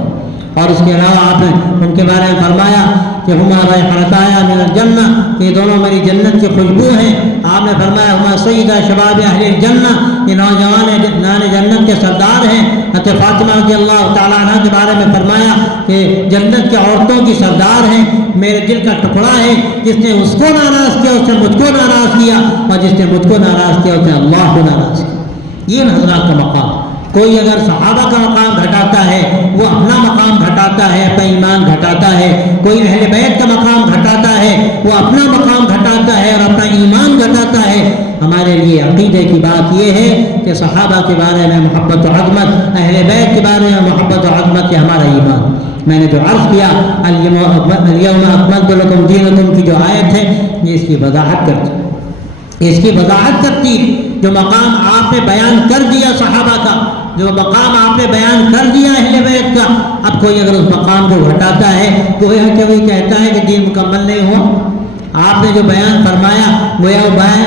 اور اس کے علاوہ آپ نے ان کے بارے میں فرمایا کہ ہما ریحانتایا من الجنہ، یہ دونوں میری جنت کی خوشبو ہیں. آپ نے فرمایا ہما سیدہ شباب اہل الجنہ، یہ نوجوان نان جنت کے سردار ہیں. حضرت فاطمہ رضی اللہ تعالیٰ عنہ کے بارے میں فرمایا کہ جنت کے عورتوں کی سردار ہیں، میرے دل کا ٹکڑا ہے. جس نے اس کو ناراض کیا اس نے مجھ کو ناراض کیا، اور جس نے مجھ کو ناراض کیا اس نے اللہ کو ناراض کیا. یہ حضرات کا مقام. کوئی اگر صحابہ کا مقام گھٹاتا ہے وہ اپنا مقام گھٹاتا ہے، اپنا ایمان گھٹاتا ہے. کوئی اہل بیت کا مقام گھٹاتا ہے وہ اپنا مقام گھٹاتا ہے اور اپنا ایمان گھٹاتا ہے. ہمارے لیے عقیدے کی بات یہ ہے کہ صحابہ کے بارے میں محبت و عظمت، اہل بیت کے بارے میں محبت و عظمت ہے ہمارا ایمان. میں نے جو عرض کیا الیوم اکملت لکم دینکم کی جو آیت ہے یہ اس کی وضاحت کرتی جو مقام آپ نے بیان کر دیا صحابہ کا، جو مقام آپ نے بیان کر دیا اہل بیت کا. اب کوئی اگر اس مقام کو گھٹاتا ہے گویا کہ وہی کہتا ہے کہ دین مکمل نہیں ہوا. آپ نے جو بیان فرمایا گویا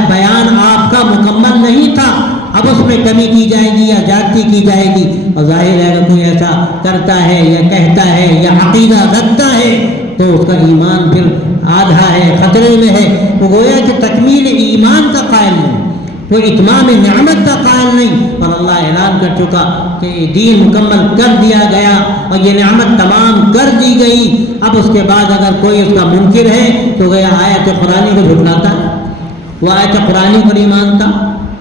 بیان آپ کا مکمل نہیں تھا، اب اس میں کمی کی جائے گی یا زیادتی کی جائے گی. اور ظاہر ہے اگر کوئی ایسا کرتا ہے یا کہتا ہے یا عقیدہ رکھتا ہے تو اس کا ایمان پھر آدھا ہے، خطرے میں ہے. وہ گویا کہ تکمیل ایمان کا قائل نہیں، وہ اتمام نعمت کا قائل نہیں. اور اللہ اعلان کر چکا کہ یہ دین مکمل کر دیا گیا اور یہ نعمت تمام کر دی گئی. اب اس کے بعد اگر کوئی اس کا منکر ہے تو گویا آیت قرآنی کو جھٹلاتا ہے، وہ آیت قرآنی کو نہیں مانتا،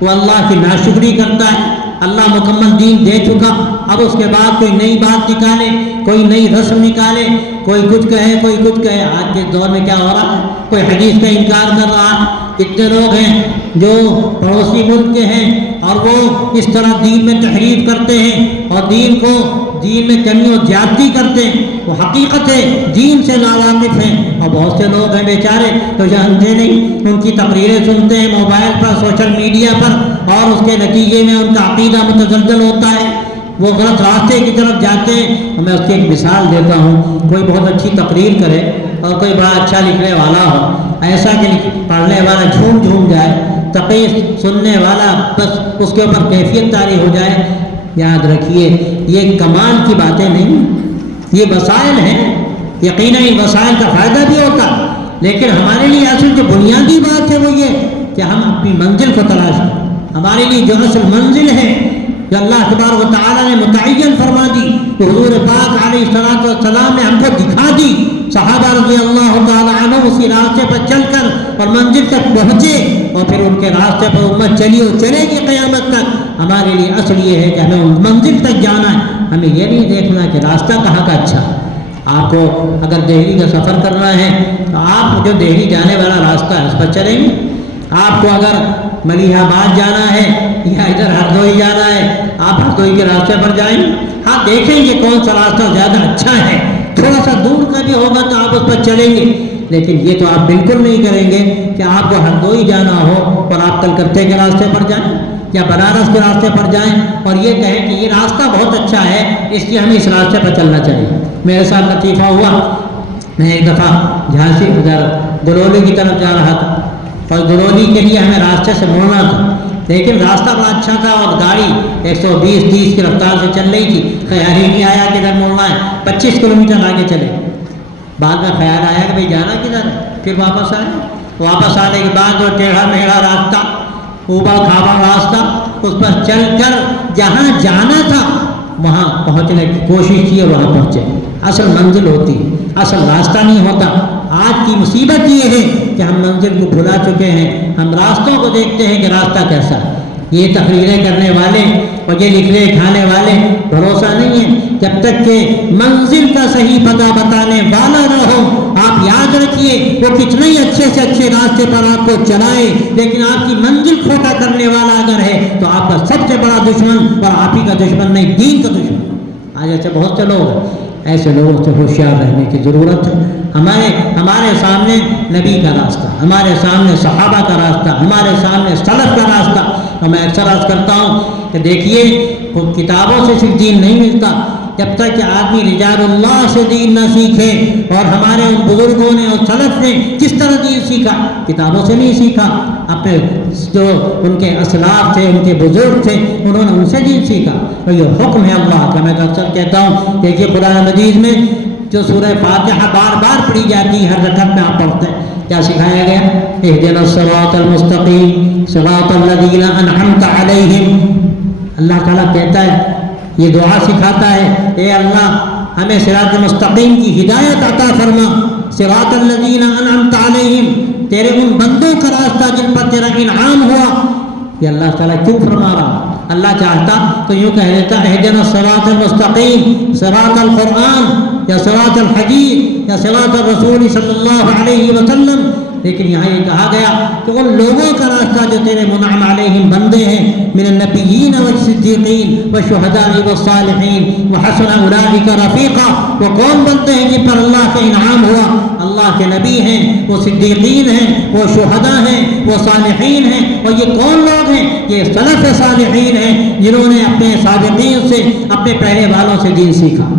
وہ اللہ کی ناشکری کرتا ہے. اللہ مکمل دین دے چکا، اب اس کے بعد کوئی نئی بات نکالے، کوئی نئی رسم نکالے، کوئی کچھ کہے کوئی کچھ کہے. آج کے دور میں کیا ہو رہا ہے؟ کوئی حدیث کا انکار کر رہا ہے. کتنے لوگ ہیں جو پڑوسی ملک کے ہیں اور وہ اس طرح دین میں تحریف کرتے ہیں اور دین میں کمی و زیادتی کرتے ہیں. وہ حقیقت ہے دین سے ناواقف ہیں. اور بہت سے لوگ ہیں بیچارے تو جانتے نہیں، ان کی تقریریں سنتے ہیں موبائل پر، سوشل میڈیا پر، اور اس کے نتیجے میں ان کا عقیدہ متزلزل ہوتا ہے، وہ غلط راستے کی طرف جاتے ہیں. میں اس کی ایک مثال دیتا ہوں. کوئی بہت اچھی تقریر کرے اور کوئی بڑا اچھا لکھنے والا ہو، ایسا کہ پڑھنے والا جھوم جائے، تقریر سننے والا بس اس کے اوپر کیفیت طاری ہو جائے. یاد رکھیے یہ کمال کی باتیں نہیں، یہ وسائل ہیں. یقیناً ان وسائل کا فائدہ بھی ہوتا، لیکن ہمارے لیے اصل جو بنیادی بات ہے وہ یہ کہ ہم اپنی منزل کو تلاش کریں. ہمارے لیے جو اصل منزل ہے جو اللہ تبارک و تعالیٰ نے متعین فرما دی، تو حضور پاک علیہ الصلوۃ والسلام نے ہم کو دکھا دی. صحابہ رضی اللہ تعالیٰ عنہ اسی راستے پر چل کر اور منزل تک پہنچے، اور پھر ان کے راستے پر امت چلی اور چلے گی قیامت تک. ہمارے لیے اصل یہ ہے کہ ہمیں ان منزل تک جانا ہے. ہمیں یہ نہیں دیکھنا کہ راستہ کہاں کا اچھا. آپ کو اگر دہلی کا سفر کرنا ہے تو آپ جو دہلی جانے والا راستہ ہے اس پر چلیں گے. آپ کو اگر ملیح آباد جانا ہے یا ادھر ہردوئی جانا ہے آپ ہردوئی کے راستے پر جائیں. ہاں دیکھیں گے کون سا راستہ زیادہ اچھا ہے، تھوڑا سا دور کا بھی ہوگا تو آپ اس پر چلیں گے. لیکن یہ تو آپ بالکل نہیں کریں گے کہ آپ کو ہردوئی جانا ہو اور آپ کلکتے کے راستے پر جائیں یا بنارس کے راستے پر جائیں اور یہ کہیں کہ یہ راستہ بہت اچھا ہے اس لیے ہمیں اس راستے پر چلنا چاہیے. میرے ساتھ لطیفہ ہوا، میں ایک دفعہ جھانسی ادھر گلولی کی طرف جا رہا تھا اور گلولی کے لیے ہمیں راستے سے موڑنا تھا. لیکن راستہ بڑا اچھا تھا اور گاڑی 120-30 کی رفتار سے چل رہی تھی. خیال ہی نہیں آیا کدھر مڑنا ہے. 25 کلومیٹر آگے چلے. بعد میں خیال آیا کہ بھئی جانا کدھر ہے. پھر واپس آئے. واپس آنے کے بعد جو ٹیڑھا میڑھا راستہ، اوبڑ کھابڑ راستہ، اس پر چل کر جہاں جانا تھا وہاں پہنچنے کی کوشش کی اور وہاں پہنچے. اصل منزل ہوتی، اصل راستہ نہیں ہوتا. آج کی مصیبت یہ ہے کہ ہم منزل کو بھلا چکے ہیں. ہم راستوں کو دیکھتے ہیں کہ راستہ کیسا ہے. یہ تقریریں کرنے والے اور یہ لکھنے کھانے والے بھروسہ نہیں ہے. جب تک کہ منزل کا صحیح پتہ بتانے والا نہ ہو، آپ یاد رکھیے وہ کتنے ہی اچھے سے اچھے راستے پر آپ کو چلائے، لیکن آپ کی منزل کھوٹا کرنے والا اگر ہے تو آپ کا سب سے بڑا دشمن اور آپ ہی کا دشمن نہیں، دین کا دشمن. آج ایسے بہت سے لوگ ہیں. ایسے لوگوں سے ہوشیار رہنے کی ضرورت ہے. ہمارے سامنے نبی کا راستہ، ہمارے سامنے صحابہ کا راستہ، ہمارے سامنے سلف کا راستہ. اور میں اکثر عرض کرتا ہوں کہ دیکھیے کتابوں سے صرف دین نہیں ملتا. جب تک کہ آدمی رجال اللہ سے دین نہ سیکھے، اور ہمارے ان بزرگوں نے اور سلف نے کس طرح دین سیکھا، کتابوں سے نہیں سیکھا. اپنے جو ان کے اسلاف تھے، ان کے بزرگ تھے، انہوں نے ان سے دین سیکھا. اور یہ حکم ہے اللہ کا. میں اکثر کہتا ہوں دیکھیے قرآن مجید میں جو سورہ فاتحہ بار بار پڑھی جاتی ہے، ہر رکعت میں آپ پڑھتے ہیں، کیا سکھایا گیا؟ اہدنا الصراط المستقیم صراط الذین انعمت علیہم. اللہ تعالیٰ کہتا ہے، یہ دعا سکھاتا ہے، اے اللہ ہمیں صراط مستقیم کی ہدایت عطا فرما. صراط الذین انعمت علیہم، تیرے ان بندوں کا راستہ جن پر تیرا انعام ہوا. یہ اللہ تعالیٰ کیوں فرما رہا؟ اللہ چاہتا تو یوں کہہ دیتا اہدنا الصراط المستقیم، صراط القرآن یا صراط الحدیث یا صراط الرسول صلی اللہ علیہ وسلم. لیکن یہاں یہ کہا گیا کہ ان لوگوں کا راستہ جو تیرے منعم علیہم بندے ہیں، من النبیین والصدیقین والشہداء والصالحین وحسن اولئک رفیقا. وہ کون بندے ہیں جن پر اللہ کا انعام ہوا؟ اللہ کے نبی ہیں، وہ صدیقین ہیں، وہ شہداء ہیں، وہ صالحین ہیں. اور یہ کون لوگ ہیں؟ یہ سلف صالحین ہیں جنہوں نے اپنے سابقین سے، اپنے پہلے والوں سے دین سیکھا.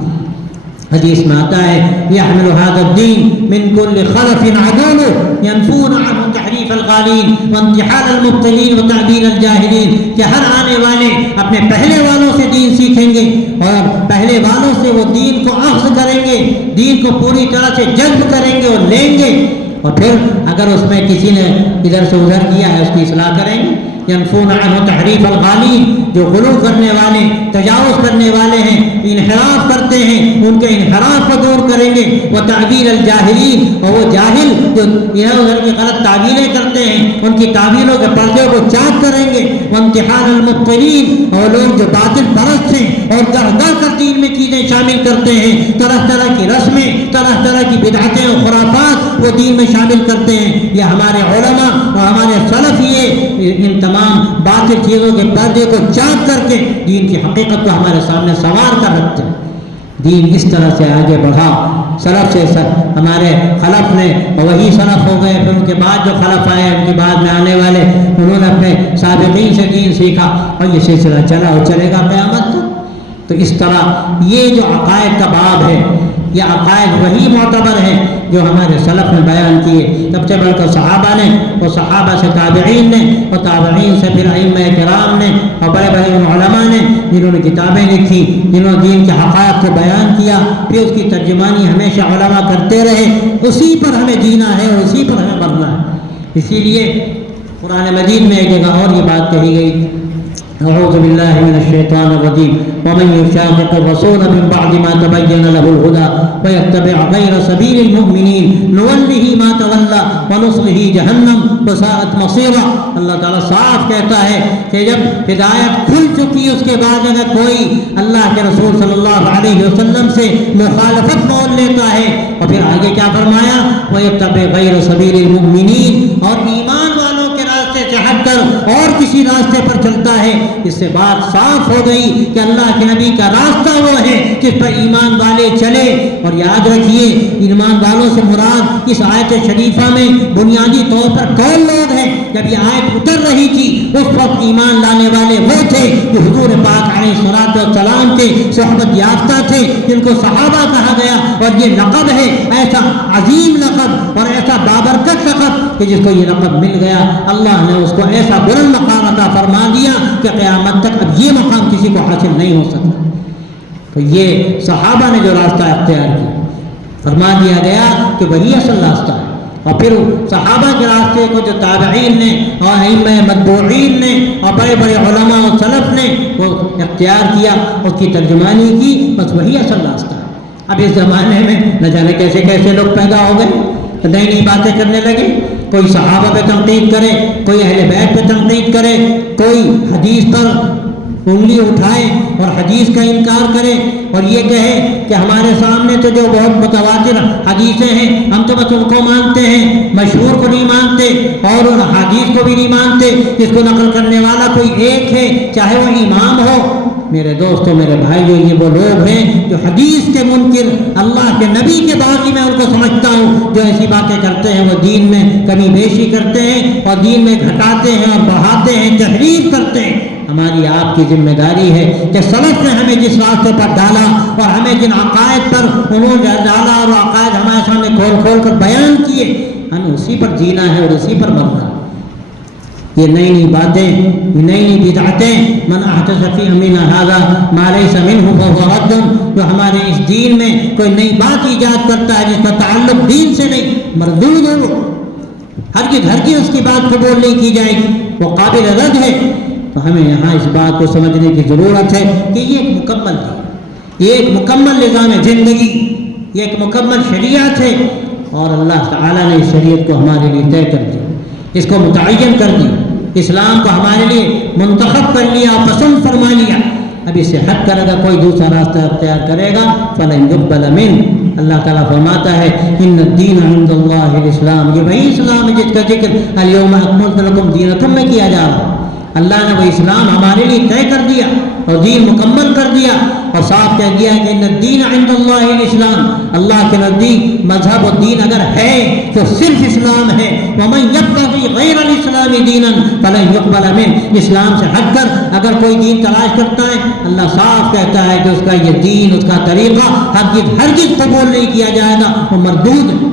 حدیث میں آتا ہے یحمل هذا الدین من كل خلف عدول ينفون عنه تحریف الغالین وامتحان المبتلین وتعدیل الجاہلین. کہ ہر آنے والے اپنے پہلے والوں سے دین سیکھیں گے اور پہلے والوں سے وہ دین کو اخذ کریں گے، دین کو پوری طرح سے جذب کریں گے اور لیں گے، اور پھر اگر اس میں کسی نے ادھر سے ادھر کیا ہے اس کی اصلاح کریں گے. ينفون عنه تحریف الغالین، جو غلو کرنے والے، تجاوز کرنے والے ہیں، انحراف کرتے ہیں، ان کے انحراف کو دور کریں گے. وتعدیل الجاہلین، اور وہ جاہل جو ادھر ادھر کی غلط تعبیریں کرتے ہیں ان کی تعبیروں کے پردے کو چاک کریں گے. وامتحان المبتلین، اور لوگ جو باطل پرست ہیں اور گڑھ کر دین میں چیزیں شامل کرتے ہیں، طرح طرح کی رسمیں، طرح طرح کی بدعتیں اور خرافات وہ دین میں شامل کرتے ہیں. یہ ہمارے علماء اور ہمارے سلف یہ ان تمام باطل چیزوں کے پردے کو چاک کر کے دین کی حقیقت کو ہمارے سامنے سوار کر رکھتے ہیں. دین اس طرح سے آگے بڑھا. سلف سے ہمارے خلف نے، وہی سلف ہو گئے، پھر ان کے بعد جو خلف آئے، ان کے بعد میں آنے والے، انہوں نے اپنے سابقین سے دین سیکھا، اور یہ سلسلہ چلا اور چلے گا قیامت تک. تو اس طرح یہ جو عقائد کا باب ہے، یہ عقائد وہی معتبر ہیں جو ہمارے سلف نے بیان کیے. سب سے بڑھ کر صحابہ نے، اور صحابہ سے تابعین نے، اور تابعین سے پھر ائمہ کرام نے، اور بڑے بڑے علماء نے جنہوں نے کتابیں لکھی، جنہوں نے دین کے حقائق کو بیان کیا، پھر اس کی ترجمانی ہمیشہ علماء کرتے رہے. اسی پر ہمیں جینا ہے اور اسی پر ہمیں مرنا ہے. اسی لیے قرآن مجید میں ایک جگہ اور یہ بات کہی گئی، اعوذ باللہ من الشیطان الرجیم ومن یشاقق الرسول من بعد ما تبین له الهدى ويتبع غیر سبیل المؤمنین نولہ ما تولى ونصلہ جہنم وساءت مصیرا. اللہ تعالیٰ صاف کہتا ہے کہ جب ہدایت کھل چکی اس کے بعد اگر کوئی اللہ کے رسول صلی اللہ علیہ وسلم سے مخالفت مول لیتا ہے، اور پھر آگے کیا فرمایا، ويتبع غیر سبیل المؤمنین، اور ایمان والوں کے راستے سے ہٹ کر اور کسی راستے پر چلتا ہے. اس سے بات صاف ہو گئی کہ اللہ کے نبی کا راستہ وہ ہے جس پر ایمان والے چلے. اور یاد رکھیے ایمان والوں سے مراد اس آیت شریفہ میں بنیادی طور پر کون لوگ ہیں؟ جب یہ آیت اتر رہی تھی اس وقت ایمان لانے والے وہ تھے جو حضور پاک علیہ الصلوۃ والسلام کے صحبت یافتہ تھے، جن کو صحابہ کہا گیا. اور یہ لقب ہے ایسا عظیم لقب اور ایسا بابرکت لقب کہ جس کو یہ لقب مل گیا اللہ نے اس کو ایسا بلند مقام عطا فرما دیا کہ قیامت تک اب یہ مقام کسی کو حاصل نہیں ہو سکتا۔ تو یہ صحابہ نے جو راستہ اختیار کیا، فرما دیا گیا کہ وہی اصل راستہ ہے۔ اور پھر صحابہ کے راستے کو جو تابعین نے اور ائمہ متبوعین نے اور بڑے بڑے علماء و سلف نے وہ اختیار کیا، اس کی ترجمانی کی، بس وہی اصل راستہ ہے۔ اب اس زمانے میں نہ جانے کیسے کیسے لوگ پیدا ہو گئے، نئی نئی باتیں کرنے لگے، کوئی صحابہ پہ تنقید کرے، کوئی اہل بیت پہ تنقید کرے، کوئی حدیث پر انگلی اٹھائے اور حدیث کا انکار کرے اور یہ کہے کہ ہمارے سامنے تو جو بہت متواتر حدیثیں ہیں ہم تو بس ان کو مانتے ہیں، مشہور کو نہیں مانتے اور ان حدیث کو بھی نہیں مانتے، اس کو نقل کرنے والا کوئی ایک ہے چاہے وہ امام ہو۔ میرے دوستوں، میرے بھائیو، یہ وہ لوگ ہیں جو حدیث کے منکر، اللہ کے نبی کے باغی میں ان کو سمجھتا ہوں، جو ایسی باتیں کرتے ہیں وہ دین میں کمی بیشی کرتے ہیں اور دین میں گھٹاتے ہیں اور بڑھاتے ہیں، تحریف کرتے ہیں۔ ہماری آپ کی ذمہ داری ہے کہ سلف نے ہمیں جس راستے پر ڈالا اور ہمیں جن عقائد پر انہوں نے ڈالا اور عقائد ہمارے سامنے کھول کھول کر بیان کیے، ہمیں اسی پر جینا ہے اور اسی پر مرنا ہے۔ یہ نئی نئی باتیں، نئی نئی بدعتیں، من احدث فی امرنا ھذا ما لیس منہ فہو رد، جو ہمارے اس دین میں کوئی نئی بات ایجاد کرتا ہے جس کا تعلق دین سے نہیں، مردود ہے وہ، ہرگز اس کی بات قبول نہیں کی جائے گی، وہ قابل رد ہے۔ تو ہمیں یہاں اس بات کو سمجھنے کی ضرورت ہے کہ یہ ایک مکمل دین، یہ ایک مکمل نظام زندگی، یہ ایک مکمل شریعت ہے اور اللہ تعالیٰ نے اس شریعت کو ہمارے لیے طے کر دیا، اس کو متعین کر دیا، اسلام کو ہمارے لیے منتخب کر لیا، پسند فرما لیا۔ اب اس سے ہٹ کر اگر کوئی دوسرا راستہ اختیار کرے گا فلن یقبل منہ، اللہ تعالیٰ فرماتا ہے ان الدین عند اللہ الاسلام، یہ وہی اسلام ہے جس کا ذکر الیوم اکملت لکم دینکم میں کیا جا رہا ہے۔ اللہ نے وہ اسلام ہمارے لیے طے کر دیا اور دین مکمل کر دیا اور صاف کہہ دیا کہ ان الدین عند اللہ الاسلام، اللہ کے نزدیک مذہب و دین اگر ہے تو صرف اسلام ہے۔ ومن یبتغی غیر الاسلام دینا فلن یقبل منہ، اسلام سے ہٹ کر اگر کوئی دین تلاش کرتا ہے، اللہ صاف کہتا ہے کہ اس کا یہ دین، اس کا طریقہ ہرگز قبول نہیں کیا جائے گا، وہ مردود ہے۔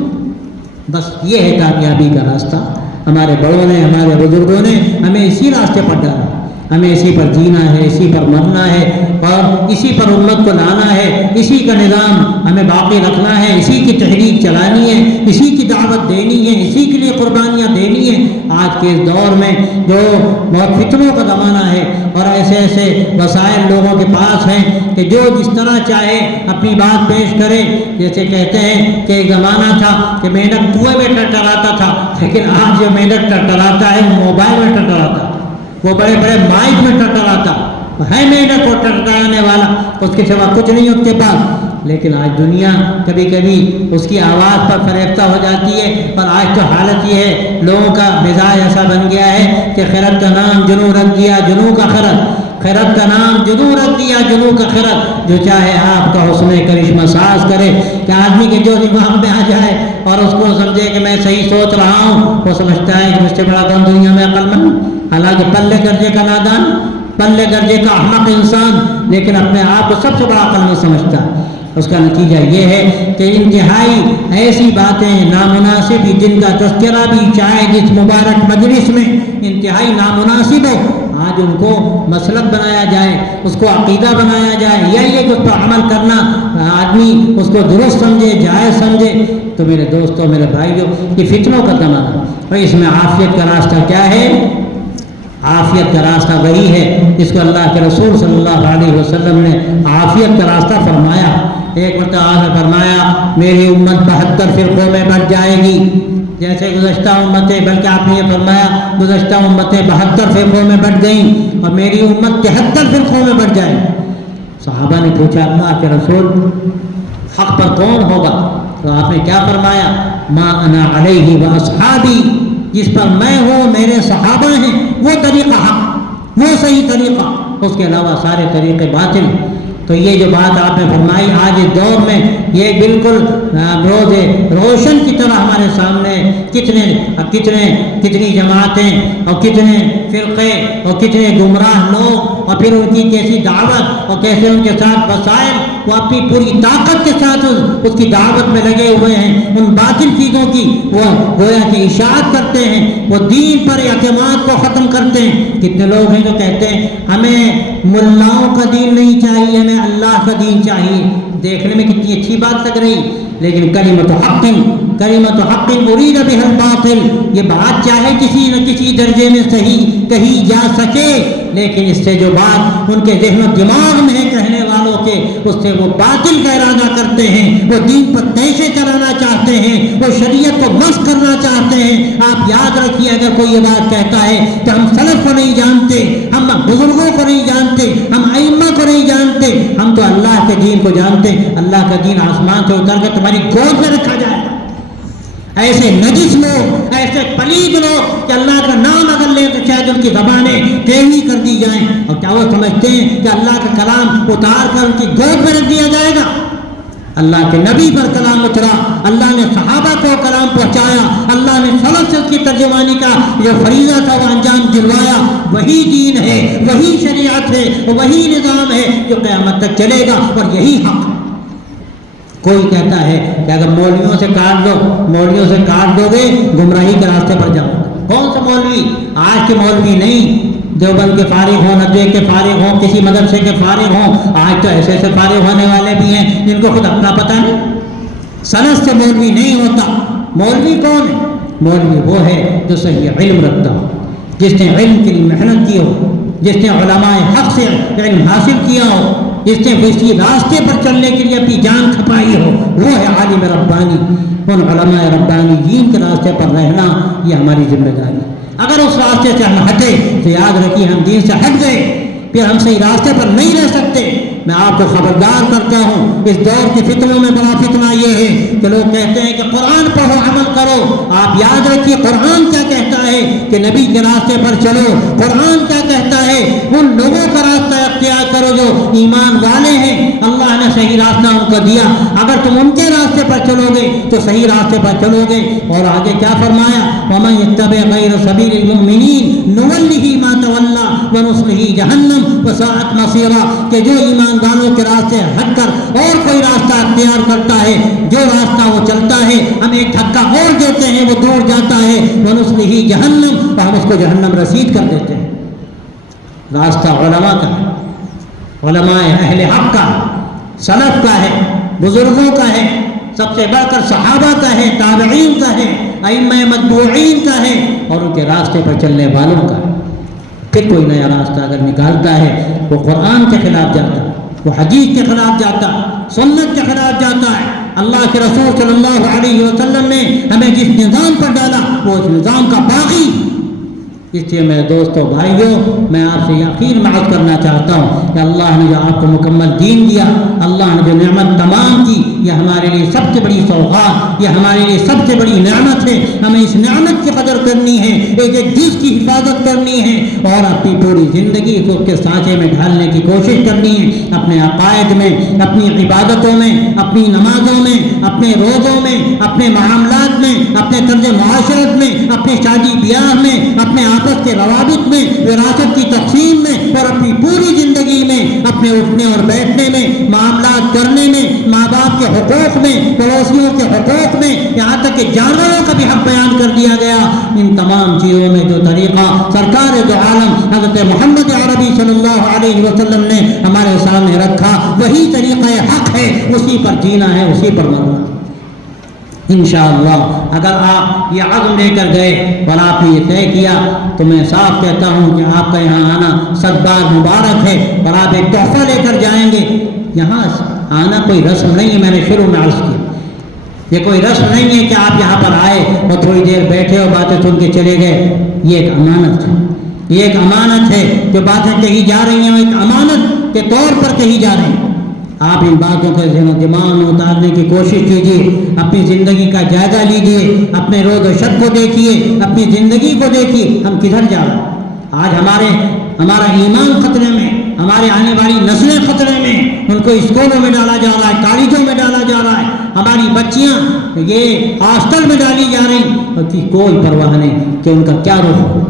بس یہ ہے کامیابی کا راستہ۔ ہمارے بڑوں نے، ہمارے بزرگوں نے ہمیں اسی راستے پر ڈالا، ہمیں اسی پر جینا ہے، اسی پر مرنا ہے اور اسی پر امت کو لانا ہے، اسی کا نظام ہمیں باقی رکھنا ہے، اسی کی تحریک چلانی ہے، اسی کی دعوت دینی ہے، اسی کے لیے قربانیاں دینی ہیں۔ آج کے اس دور میں جو بہت فتنوں کا زمانہ ہے اور ایسے ایسے وسائل لوگوں کے پاس ہیں کہ جو جس طرح چاہے اپنی بات پیش کرے، جیسے کہتے ہیں کہ ایک زمانہ تھا کہ مینڈک کنویں میں ٹرٹراتا تھا، لیکن آج جو مینڈک ٹرٹراتا ہے وہ موبائل میں ٹرٹراتا ہے، وہ بڑے بڑے مائک میں ٹرٹراتا ہے مینڈک کو ٹرٹرانے والا، اس کے سوا کچھ نہیں اس کے پاس۔ لیکن آج دنیا کبھی کبھی اس کی آواز پر فریفتہ ہو جاتی ہے، اور آج تو حالت یہ ہے، لوگوں کا مزاج ایسا بن گیا ہے کہ خرد کا نام جنوں رکھ دیا، جنوں کا خرد کا نام جنوں رکھ دیا، جنوں کا خرد، جو چاہے آپ کا حسن کرشمہ ساز کرے کہ آدمی کے جو دماغ میں آ جائے اور اس کو سمجھے کہ میں صحیح سوچ رہا ہوں، وہ سمجھتا ہے کہ مجھ سے بڑا کون دنیا میں عقل مند، حالانکہ پلے درجے کا نادان، پلے درجے کا احمق انسان، لیکن اپنے آپ کو سب سے بڑا عقل مند سمجھتا ہے۔ اس کا نتیجہ یہ ہے کہ انتہائی ایسی باتیں نامناسب جن کا تذکرہ بھی چاہے جس مبارک مجلس میں انتہائی نامناسب ہو، آج ان کو مسلک بنایا جائے، اس کو عقیدہ بنایا جائے، یہ کہ اس پر عمل کرنا آدمی اس کو درست سمجھے، جائز سمجھے۔ تو میرے دوستوں، میرے بھائیوں، یہ فتنوں کا زمانہ، اور اس میں عافیت کا راستہ کیا ہے؟ عافیت کا راستہ وہی ہے جس کو اللہ کے رسول صلی اللہ علیہ وسلم نے عافیت کا راستہ فرمایا۔ ایک مرتبہ آپ نے فرمایا میری امت 72 فرقوں میں بٹ جائے گی، جیسے گزشتہ امتیں، بلکہ آپ نے یہ فرمایا گزشتہ امتیں 72 فرقوں میں بٹ گئیں اور میری امت 73 فرقوں میں بٹ جائے گی۔ صحابہ نے پوچھا اللہ کے رسول حق پر کون ہوگا؟ تو آپ نے کیا فرمایا؟ ما انا علیہ و اصحابی، جس پر میں ہوں، میرے صحابہ ہیں، وہ طریقہ حق، وہ صحیح طریقہ، اس کے علاوہ سارے طریقے باطل۔ تو یہ جو بات آپ نے فرمائی آج اس دور میں یہ بالکل روز روشن کی طرح ہمارے سامنے کتنی جماعتیں اور کتنے فرقے اور کتنے گمراہ لوگ اور پھر ان کی کیسی دعوت اور کیسے ان کے ساتھ وسائل، وہ اپنی پوری طاقت کے ساتھ اس کی دعوت میں لگے ہوئے ہیں، ان باطل چیزوں کی وہ گویا کہ اشاعت کرتے ہیں، وہ دین پر اعتماد کو ختم کرتے ہیں۔ کتنے لوگ ہیں جو کہتے ہیں ہمیں ملاؤں کا دین نہیں چاہیے، ہمیں اللہ کا دین چاہیے۔ دیکھنے میں کتنی اچھی بات لگ رہی، لیکن کلمۃ حق ارید بها الباطل، یہ بات چاہے کسی نہ کسی درجے میں صحیح کہی جا سکے، لیکن اس سے جو بات ان کے ذہن و دماغ میں ہے کہنے والوں کے، اس سے وہ باطل کا ارادہ کرتے ہیں، وہ دین پر تیشے چلانا چاہتے ہیں، وہ شریعت کو مسخ کرنا چاہتے ہیں۔ آپ یاد رکھیے، اگر کوئی یہ بات کہتا ہے کہ ہم سلف کو نہیں جانتے، ہم بزرگوں کو نہیں جانتے، ہم ائمہ کو نہیں جانتے، ہم تو اللہ کے دین کو جانتے۔ اللہ کا دین آسمان سے اتر کے تمہاری گود میں رکھا جائے گا۔ ایسے نجس لوگ، ایسے پلید لوگ کہ اللہ کا نام اگر لیں تو شاید ان کی زبانیں ٹیڑھی کر دی جائیں، اور کیا وہ سمجھتے ہیں کہ اللہ کا کلام اتار کر ان کی گود میں رکھ دیا جائے گا؟ اللہ کے نبی پر کلام اترا، اللہ نے صحابہ کو کلام پہنچایا، اللہ نے سلف سے اس کی ترجمانی کا جو فریضہ تھا وہ انجام دلوایا۔ وہی دین ہے، وہی شریعت ہے، وہی نظام ہے جو قیامت تک چلے گا، اور یہی حق ہے۔ کوئی کہتا ہے کہ اگر مولویوں سے کاٹ دو گے گمراہی کے راستے پر جاؤ۔ کون سا مولوی؟ آج کے مولوی نہیں، دیوبند کے فارغ ہوں، ندوے کے فارغ ہوں، کسی مدرسے کے فارغ ہوں، آج تو ایسے ایسے فارغ ہونے والے بھی ہیں جن کو خود اپنا پتہ نہیں۔ سند سے مولوی نہیں ہوتا۔ مولوی کون ہے؟ مولوی وہ ہے جو صحیح علم رکھتا ہو، جس نے علم کے لیے محنت کی ہو، جس نے علماء حق سے علم حاصل کیا ہو، جس نے اسی راستے پر چلنے کے لیے اپنی جان کھپائی ہو، وہ ہے عالم ربانی۔ ان علماء ربانیین کے راستے پر رہنا یہ ہماری ذمہ داری ہے۔ اگر اس راستے سے ہم ہٹے تو یاد رکھیے ہم دین سے ہٹ گئے، پھر ہم صحیح راستے پر نہیں رہ سکتے۔ میں آپ کو خبردار کرتا ہوں، اس دور کے فتنوں میں بڑا فتنہ یہ ہے کہ لوگ کہتے ہیں کہ قرآن پڑھو، عمل کرو۔ آپ یاد رکھیے قرآن کیا کہتا ہے کہ نبی کے راستے پر چلو۔ قرآن کیا کہتا ہے؟ ان لوگوں کا راستہ اختیار کرو جو ایمان والے ہیں، اللہ نے صحیح راستہ ان کو دیا۔ اگر تم ان کے راستے پر چلو گے تو صحیح راستے پر چلو گے۔ اور آگے کیا فرمایا؟ وَمَن يَتَّبِعْ غَيْرَ سَبِيلِ الْمُؤْمِنِينَ نُوَلِّهِ مَا تَوَلَّى وَنُصْلِهِ جَهَنَّمَ وَسَاءَتْ مَصِيرًا، کہ جو ایمان والوں کے راستے ہٹ کر اور کوئی راستہ اختیار کرتا ہے، جو راستہ وہ چلتا ہے ہم ایک دھکا اور دیتے ہیں، وہ دور جاتا ہے، وَنُصْلِهِ جَهَنَّمَ، اور ہم اس کو جہنم رسید کر دیتے ہیں۔ راستہ علماء کا ہے، علماء اہل حق کا ہے، سلف کا ہے، بزرگوں کا ہے، سب سے بڑھ کر صحابہ کا ہے، تابعین کا ہے، ائمہ متبوعین کا ہے، اور ان کے راستے پر چلنے والوں کا ہے۔ پھر کوئی نیا راستہ اگر نکالتا ہے وہ قرآن کے خلاف جاتا ہے، وہ حدیث کے خلاف جاتا ہے، سنت کے خلاف جاتا ہے۔ اللہ کے رسول صلی اللہ علیہ وسلم نے ہمیں جس نظام پر ڈالا وہ اس نظام کا باغی۔ اس لیے میں دوستوں بھائیوں، میں آپ سے یقین معاف کرنا چاہتا ہوں کہ اللہ نے جو آپ کو مکمل دین دیا، اللہ نے جو نعمت تمام کی، یہ ہمارے لیے سب سے بڑی سوغات، یہ ہمارے لیے سب سے بڑی نعمت ہے۔ ہمیں اس نعمت کی قدر کرنی ہے، ایک ایک چیز کی حفاظت کرنی ہے، اور اپنی پوری زندگی کو اس کے سانچے میں ڈھالنے کی کوشش کرنی ہے۔ اپنے عقائد میں، اپنی عبادتوں میں، اپنی نمازوں میں، اپنے روزوں میں، اپنے معاملات میں، اپنے طرز معاشرت میں، اپنے شادی بیاہ میں، اپنے آپس کے روابط میں، وراثت کی تقسیم میں، اور اپنی پوری زندگی میں، اپنے اٹھنے اور بیٹھنے میں، معاملات کرنے میں، ماں باپ کے حقوق میں، پڑوسیوں کے حقوق میں، یہاں تک کہ جانوروں کا بھی حق بیان کر دیا گیا۔ ان تمام چیزوں میں جو طریقہ سرکار دو عالم حضرت محمد عربی صلی اللہ علیہ وسلم نے ہمارے سامنے رکھا، وہی طریقہ حق ہے، اسی پر جینا ہے، اسی پر مرنا۔ انشاءاللہ اگر آپ یہ عزم لے کر گئے اور آپ نے یہ طے کیا تو میں صاف کہتا ہوں کہ آپ کا یہاں آنا 100 بار مبارک ہے، اور آپ ایک تحفہ لے کر جائیں گے۔ یہاں آنا کوئی رسم نہیں ہے، میں نے شروع میں عرض کیا، یہ کوئی رسم نہیں ہے کہ آپ یہاں پر آئے اور تھوڑی دیر بیٹھے اور باتیں سن کے چلے گئے۔ یہ ایک امانت ہے، یہ ایک امانت ہے، جو باتیں کہی جا رہی ہیں وہ ایک امانت کے طور پر کہی جا رہی ہیں۔ آپ ان باتوں کے ذہن و دماغ میں اتارنے کی کوشش کیجیے، اپنی زندگی کا جائزہ لیجیے، اپنے روز و شب کو دیکھیے، اپنی زندگی کو دیکھیے، ہم کدھر جا رہے ہیں۔ آج ہمارا ایمان خطرے میں، ہمارے آنے والی نسلیں خطرے میں، ان کو اسکولوں میں ڈالا جا رہا ہے، کالجوں میں ڈالا جا رہا ہے، ہماری بچیاں یہ ہاسٹل میں ڈالی جا رہی، ان کی کوئی پرواہ نہیں کہ ان کا کیا رخ ہو،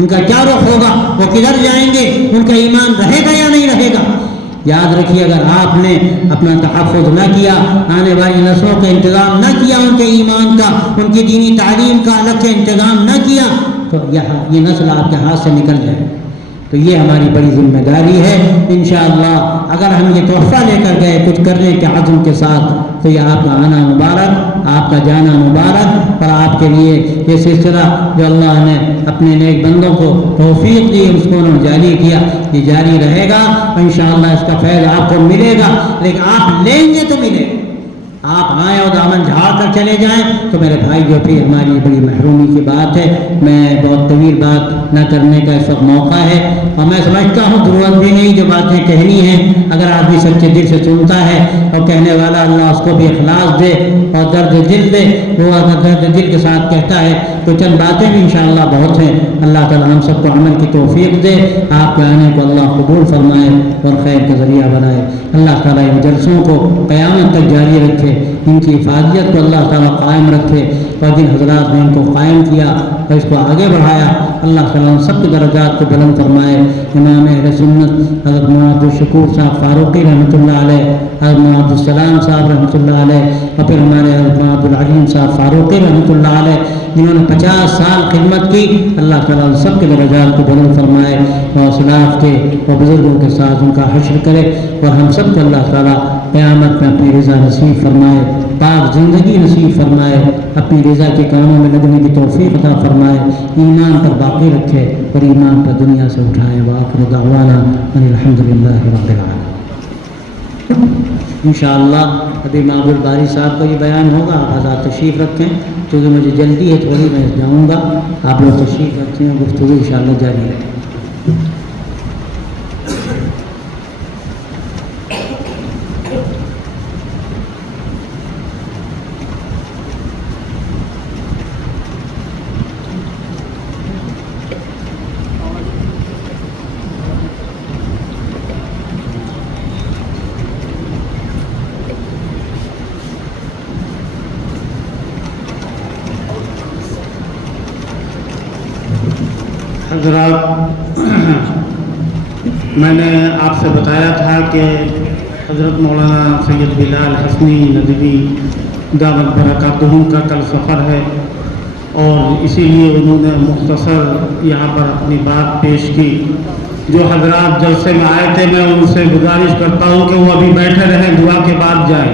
ان کا کیا رخ ہوگا، وہ کدھر جائیں گے، ان کا ایمان رہے گا یا نہیں رہے گا۔ یاد رکھیے اگر آپ نے اپنا تحفظ نہ کیا، آنے والی نسلوں کا انتظام نہ کیا، ان کے ایمان کا، ان کی دینی تعلیم کا الگ سے انتظام نہ کیا، تو یہ نسل آپ کے ہاتھ سے نکل جائے۔ تو یہ ہماری بڑی ذمہ داری ہے۔ انشاءاللہ اگر ہم یہ تحفہ لے کر گئے کچھ کرنے کے عزم کے ساتھ، تو یہ آپ کا آنا مبارک، آپ کا جانا مبارک، اور آپ کے لیے یہ سلسلہ جو اللہ نے اپنے نیک بندوں کو توفیق دی، اس کو انہوں نے جاری کیا، یہ جاری رہے گا، انشاءاللہ اس کا فیض آپ کو ملے گا۔ لیکن آپ لیں گے تو ملے گا، آپ آئیں اور دامن جھاڑ کر چلے جائیں تو میرے بھائی جو پھر ہماری بڑی محرومی کی بات ہے۔ میں بہت طویل بات نہ کرنے کا اس وقت موقع ہے، اور میں سمجھتا ہوں ضرورت بھی نہیں جو باتیں کہنی ہیں۔ اگر آدمی سچے دل سے سنتا ہے اور کہنے والا اللہ اس کو بھی اخلاص دے اور درد دل دے، وہ اگر درد دل کے ساتھ کہتا ہے تو چند باتیں بھی انشاءاللہ بہت ہیں۔ اللہ تعالیٰ ہم سب کو عمل کی توفیق دے، آپ کے آنے کو اللہ قبول فرمائے اور خیر کا ذریعہ بنائے۔ اللہ تعالیٰ ان جلسوں کو قیامت تک جاری رکھے، ان کی حفاظت کو اللہ تعالیٰ قائم رکھے، اور جن حضرات نے ان کو قائم کیا اور اس کو آگے بڑھایا، اللہ تعالیٰ ان سب کے درجات کو بلند فرمائے۔ امام اہل سنت حضرت مولانا عبدالشکور صاحب فاروقی رحمۃ اللہ علیہ، حضرت مولانا عبدالسلام صاحب رحمۃ اللہ علیہ، اور پھر ہمارے حضرت مولانا عبدالعلیم صاحب فاروقی رحمۃ اللہ علیہ، جنہوں نے 50 سال خدمت کی، اللہ تعالیٰ ان سب کے درجات کو بلند فرمائے، اور اسلاف کے اور بزرگوں کے ساتھ ان کا حشر کرے، اور ہم سب کو اللہ تعالیٰ قیامت میں اپنی رضا نصیب فرمائے، پاک زندگی نصیب فرمائے، اپنی رضا کے کاموں میں لگنے کی توفیق عطا فرمائے، ایمان پر باقی رکھے اور ایمان پر دنیا سے اٹھائے۔ وآخر دعوانا ان الحمدللہ رب العالمین۔ انشاءاللہ ابھی معبود باری صاحب کا یہ بیان ہوگا، آپ حضرات تشریف رکھیں، کیونکہ مجھے جلدی ہے تھوڑی، میں جاؤں گا، آپ لوگ تشریف رکھیں، گفتگو انشاءاللہ جاری رہے۔ حضرات، میں نے آپ سے بتایا تھا کہ حضرت مولانا سید بلال حسنی ندوی دامت برکاتہم کا کل سفر ہے، اور اسی لیے انہوں نے مختصر یہاں پر اپنی بات پیش کی۔ جو حضرات جلسے میں آئے تھے میں ان سے گزارش کرتا ہوں کہ وہ ابھی بیٹھے رہیں، دعا کے بعد جائیں۔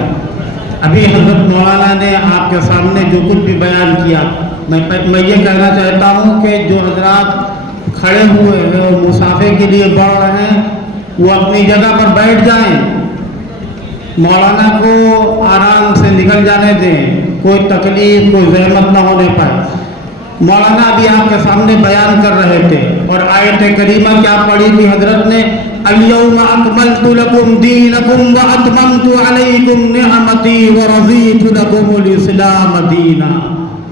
ابھی حضرت مولانا نے آپ کے سامنے جو کچھ بھی بیان کیا، میں یہ کہنا چاہتا ہوں کہ جو حضرات کھڑے ہوئے ہیں اور مسافے کے لیے بڑھ رہے ہیں، وہ اپنی جگہ پر بیٹھ جائیں، مولانا کو آرام سے نکل جانے دیں، کوئی تکلیف کوئی زحمت نہ ہونے پائے۔ مولانا بھی آپ کے سامنے بیان کر رہے تھے، اور آیت کریمہ کیا پڑھی تھی حضرت نے؟ اليوم اکملت لکم دینکم واتممت علیکم نعمتی ورضیت لکم الاسلام دینا۔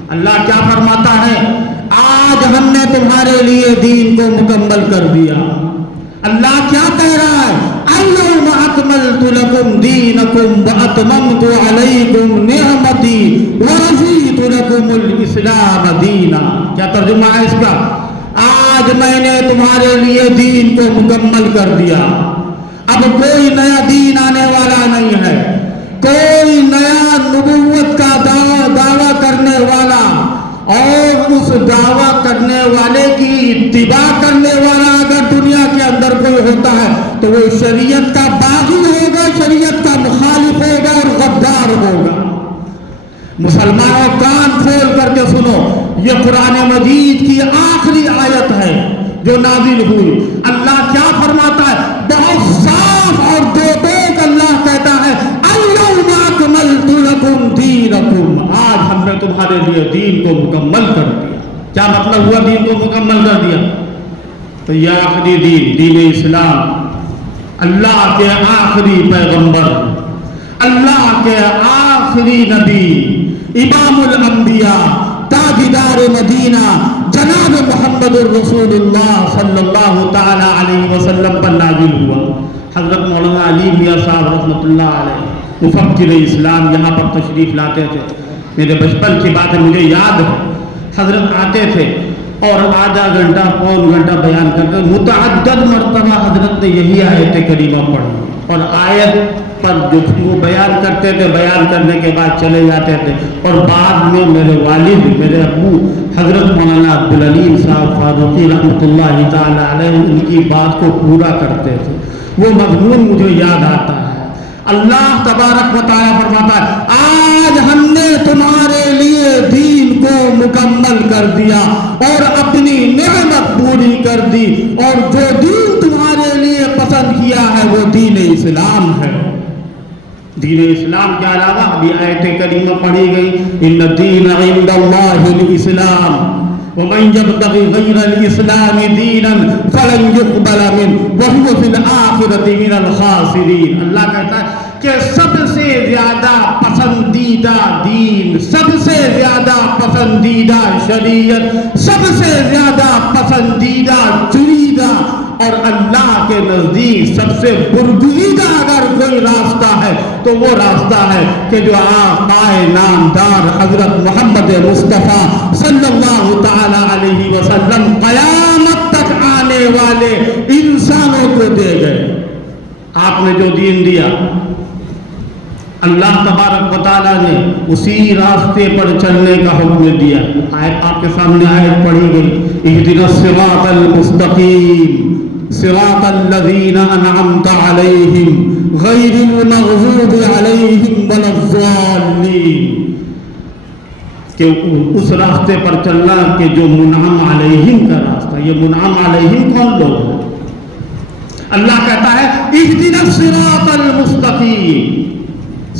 اللہ کیا فرماتا ہے؟ آج ہم نے تمہارے لیے دین کو مکمل کر دیا۔ اللہ کیا کہہ رہا ہے؟ اليوم اکملت لکم دینکم واتممت علیکم نعمتی ورضیت لکم الاسلام دینا۔ کیا ترجمہ ہے اس کا؟ آج میں نے تمہارے لیے دین کو مکمل کر دیا، اب کوئی نیا دین آنے والا نہیں ہے، کوئی نیا نبوت کا دعویٰ کرنے والا اور اس دعویٰ کرنے والے کی اتباع کرنے والا اگر دنیا کے اندر کوئی ہوتا ہے تو وہ شریعت کا باغی ہوگا، شریعت کا مخالف ہوگا اور غدار ہوگا۔ مسلمانوں کان کھول کر کے سنو، یہ قرآن مجید کی آخری آیت ہے جو نازل ہوئی۔ اللہ کیا فرماتا ہے؟ بہت صاف اور دو ٹوک اللہ کہتا ہے اليوم اکملت لکم دینکم، آج ہم نے تمہارے لیے دین کو مکمل کر دیا۔ کیا مطلب ہوا دین کو مکمل کر دیا؟ تو یہ آخری دین، دین اسلام، اللہ کے آخری پیغمبر، اللہ کے آخری نبی، امام الانبیاء، تاجدار مدینہ جناب محمد الرسول اللہ صلی اللہ تعالی علیہ وسلم پر نازل ہوا۔ حضرت مولانا علی میاں صاحب رحمۃ اللہ علیہ مفکر اسلام یہاں پر تشریف لاتے تھے۔ میرے بچپن کی بات ہے، مجھے یاد ہے، حضرت آتے تھے اور آدھا گھنٹہ پون گھنٹہ بیان کرتے. متعدد مرتبہ حضرت نے یہی آیت کریمہ پڑھی اور آیت پر جو وہ بیان کرتے تھے, بیان کرنے کے بعد چلے جاتے تھے. اور بعد میں میرے والد, میرے ابو حضرت مولانا عبدالعلیم صاحب فاروقی رحمۃ اللہ تعالی علیہ ان کی بات کو پورا کرتے تھے. وہ مضمون مجھے یاد آتا ہے. اللہ تبارک و تعالیٰ فرماتا ہے آج ہم نے تمہارے لیے دین کو مکمل کر دیا اور اپنی نعمت پوری کر دی, اور جو دین تمہارے لیے پسند کیا ہے وہ دین اسلام ہے. دین اسلام کے علاوہ ابھی آیت کریمہ پڑھی گئی ان الدین عند اللہ الاسلام ومن يبتغي غير الاسلام دینا فلن يقبل منه وهو في الآخرة من الخاسرین. اللہ کہتا ہے کہ سب سے زیادہ پسندیدہ دین, سب سے زیادہ پسندیدہ شریعت, سب سے زیادہ پسندیدہ چنیدہ اور اللہ کے نزدیک سب سے برگزیدہ اگر کوئی راستہ ہے تو وہ راستہ ہے کہ جو آقا نامدار حضرت محمد مصطفیٰ صلی اللہ تعالی علیہ وسلم قیامت تک آنے والے انسانوں کو دے گئے. آپ نے جو دین دیا اللہ تبارک و تعالیٰ نے اسی راستے پر چلنے کا حکم دیا. آیت آپ کے سامنے آیت پڑھی گئی اہدنا الصراط المستقیم صراط الذین انعمت علیہم غیر المغضوب علیہم ولا الضالین, کہ اس راستے پر چلنا کہ جو منعم علیہم کا راستہ. یہ منعم علیہم کون لوگ ہیں؟ اللہ کہتا ہے اہدنا الصراط المستقیم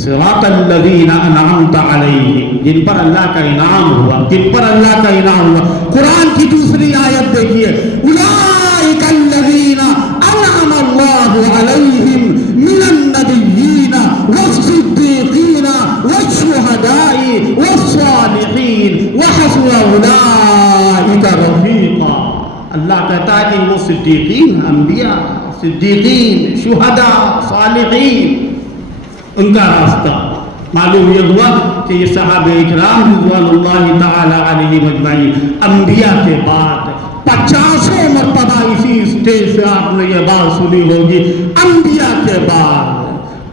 صراط الذین انعمت علیہم, جن پر اللہ کا انعام ہوا, جن پر اللہ کا انعام ہوا. قرآن کی دوسری آیت دیکھیے اولئک الذین انعم اللہ علیہم من النبیین والصدیقین والشہداء والصالحین وحسن اولئک رفیقا. اللہ کہتا ہے کہ وہ صدیقین, انبیاء, صدیقین, شہداء, صالحین, ان کا راستہ. معلوم یہ ہوا کہ یہ صحابہ اکرام رضوان اللہ تعالی علیہ مجمعین انبیاء کے بعد 50 مرتبہ اسی اسٹیج سے آپ نے یہ بات سنی ہوگی, انبیاء کے بعد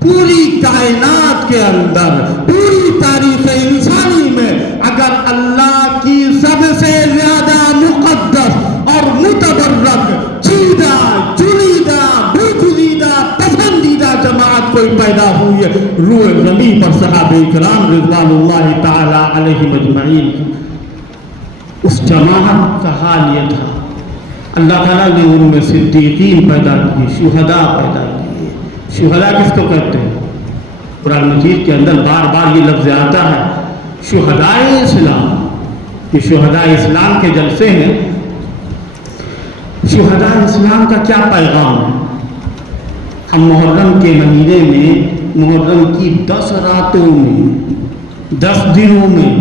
پوری کائنات کے اندر, پوری تاریخ انسانی میں اگر اللہ کی سب سے زیادہ مقدس اور متبرک, چیدہ, چنیدہ, برگزیدہ, پسندیدہ جماعت کوئی پیدا ہوئی ہے روح زمین پر صحابہ کرام رضوان اللہ تعالی علیہ مجمعین کی. اس جماعت کا حال یہ تھا اللہ تعالیٰ نے ان میں صدیقین پیدا کیے, شہداء پیدا کیے. شہداء کس کو کہتے ہیں؟ قرآن مجید کے اندر بار بار یہ لفظ آتا ہے شہداء اسلام. یہ شہداء اسلام کے جلسے ہیں. شہداء اسلام کا کیا پیغام ہے؟ ہم محرم کے مہینے میں, محرم کی 10 راتوں میں, 10 دنوں میں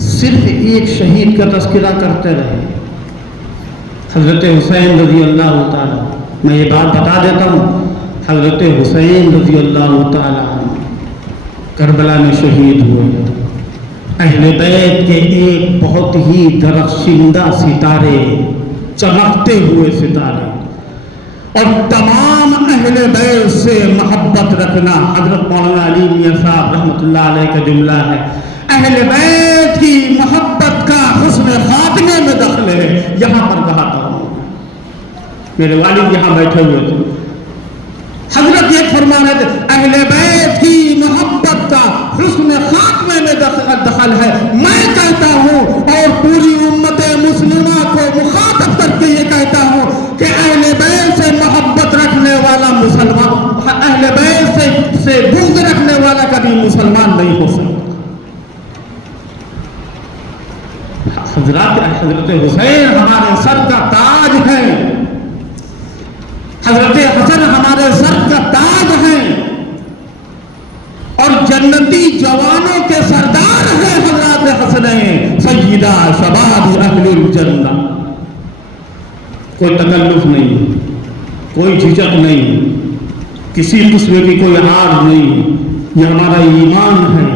صرف ایک شہید کا تذکرہ کرتے رہے, حضرت حسین رضی اللہ تعالیٰ. میں یہ بات بتا دیتا ہوں, حضرت حسین رضی اللہ تعالیٰ کربلا میں شہید ہوئے. اہل بیت کے ایک بہت ہی درخشندہ ستارے, چمکتے ہوئے ستارے, اور تمام اہل بیت سے محبت رکھنا. حضرت مولانا علی میاں صاحب رحمۃ اللہ علیہ کا جملہ ہے اہل بیت کی محبت کا حسن خاتمے میں دخل ہے. یہاں پر کہا تھا, میرے والد یہاں بیٹھے ہوئے تھے, حضرت یہ فرما رہے تھے اہل بیت کی محبت کا حسن خاتمے میں دخل ہے. میں کہتا ہوں اور پوری امت مسلمہ کو مخاطب کر کے یہ کہتا ہوں کہ اہل بیت سے محبت رکھنے والا مسلمان, اہل بیت سے بغض رکھنے والا کبھی مسلمان نہیں ہو سکتا. حضرت حسین ہمارے سر کا تاج ہے, حضرت حسن ہمارے سر کا تاج ہیں, اور جنتی جوانوں کے سردار ہیں حضرت حسنین سیدہ شباب اہل الجنہ. کوئی تکلف نہیں, کوئی جھجک نہیں, کسی قسم کی کوئی ہار نہیں. یہ ہمارا ایمان ہے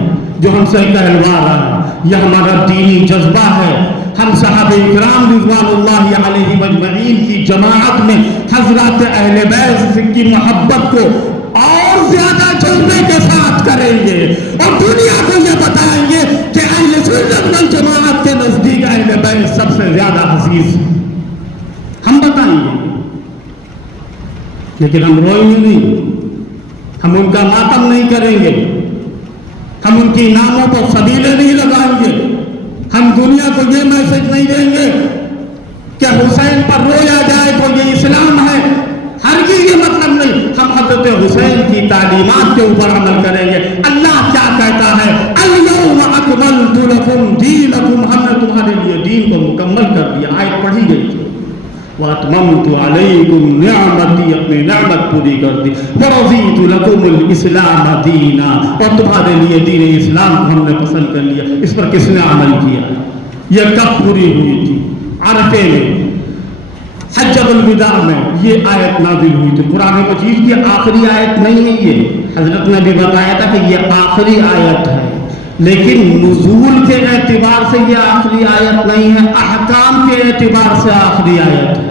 جو ہم سے کہلوا رہا ہے. یہ ہمارا دینی جذبہ ہے. ہم صحابہ اکرام رضوان اللہ علیہم اجمعین کی جماعت میں حضرات اہل بیت کی محبت کو اور زیادہ جذبے کے ساتھ کریں گے اور دنیا کو یہ بتائیں گے کہ اہل سنت والجماعت کے نزدیک اہل بیت سب سے زیادہ عزیز ہیں. ہم بتائیں گے، لیکن ہم روئیں گے نہیں، ہم ان کا ماتم نہیں کریں گے، ہم ان کی ناموں پر سبیلے نہیں لگائیں گے، ہم دنیا کو یہ میسج نہیں دیں گے کہ حسین پر رویا جائے تو یہ اسلام ہے. ہرگز یہ مطلب نہیں. ہم حضرت حسین کی تعلیمات کے اوپر عمل کریں گے. اللہ کیا کہتا ہے؟ الیوم اکملت لکم دینکم، ہم نے تمہارے لیے دین کو مکمل کر دیا. آیت پڑھی گئی تھی. وَأَتْمَمْتُ عَلَيْكُمْ نِعْمَتِي، اپنی نعمت پوری کر دی. وَرَضِيتُ لَكُمُ الْإِسْلَامَ دِينًا، اور تمہارے لیے دین اسلام کو ہم نے پسند کر لیا. اس پر کس نے عمل کیا؟ یہ کب پوری ہوئی تھی؟ عرفے میں، حجۃ الوداع میں یہ آیت نازل ہوئی تھی. قرآن مجید کی آخری آیت نہیں ہے یہ. حضرت نے بھی بتایا تھا کہ یہ آخری آیت ہے، لیکن نزول کے اعتبار سے یہ آخری آیت نہیں ہے، احکام کے اعتبار سے آخری آیت ہے،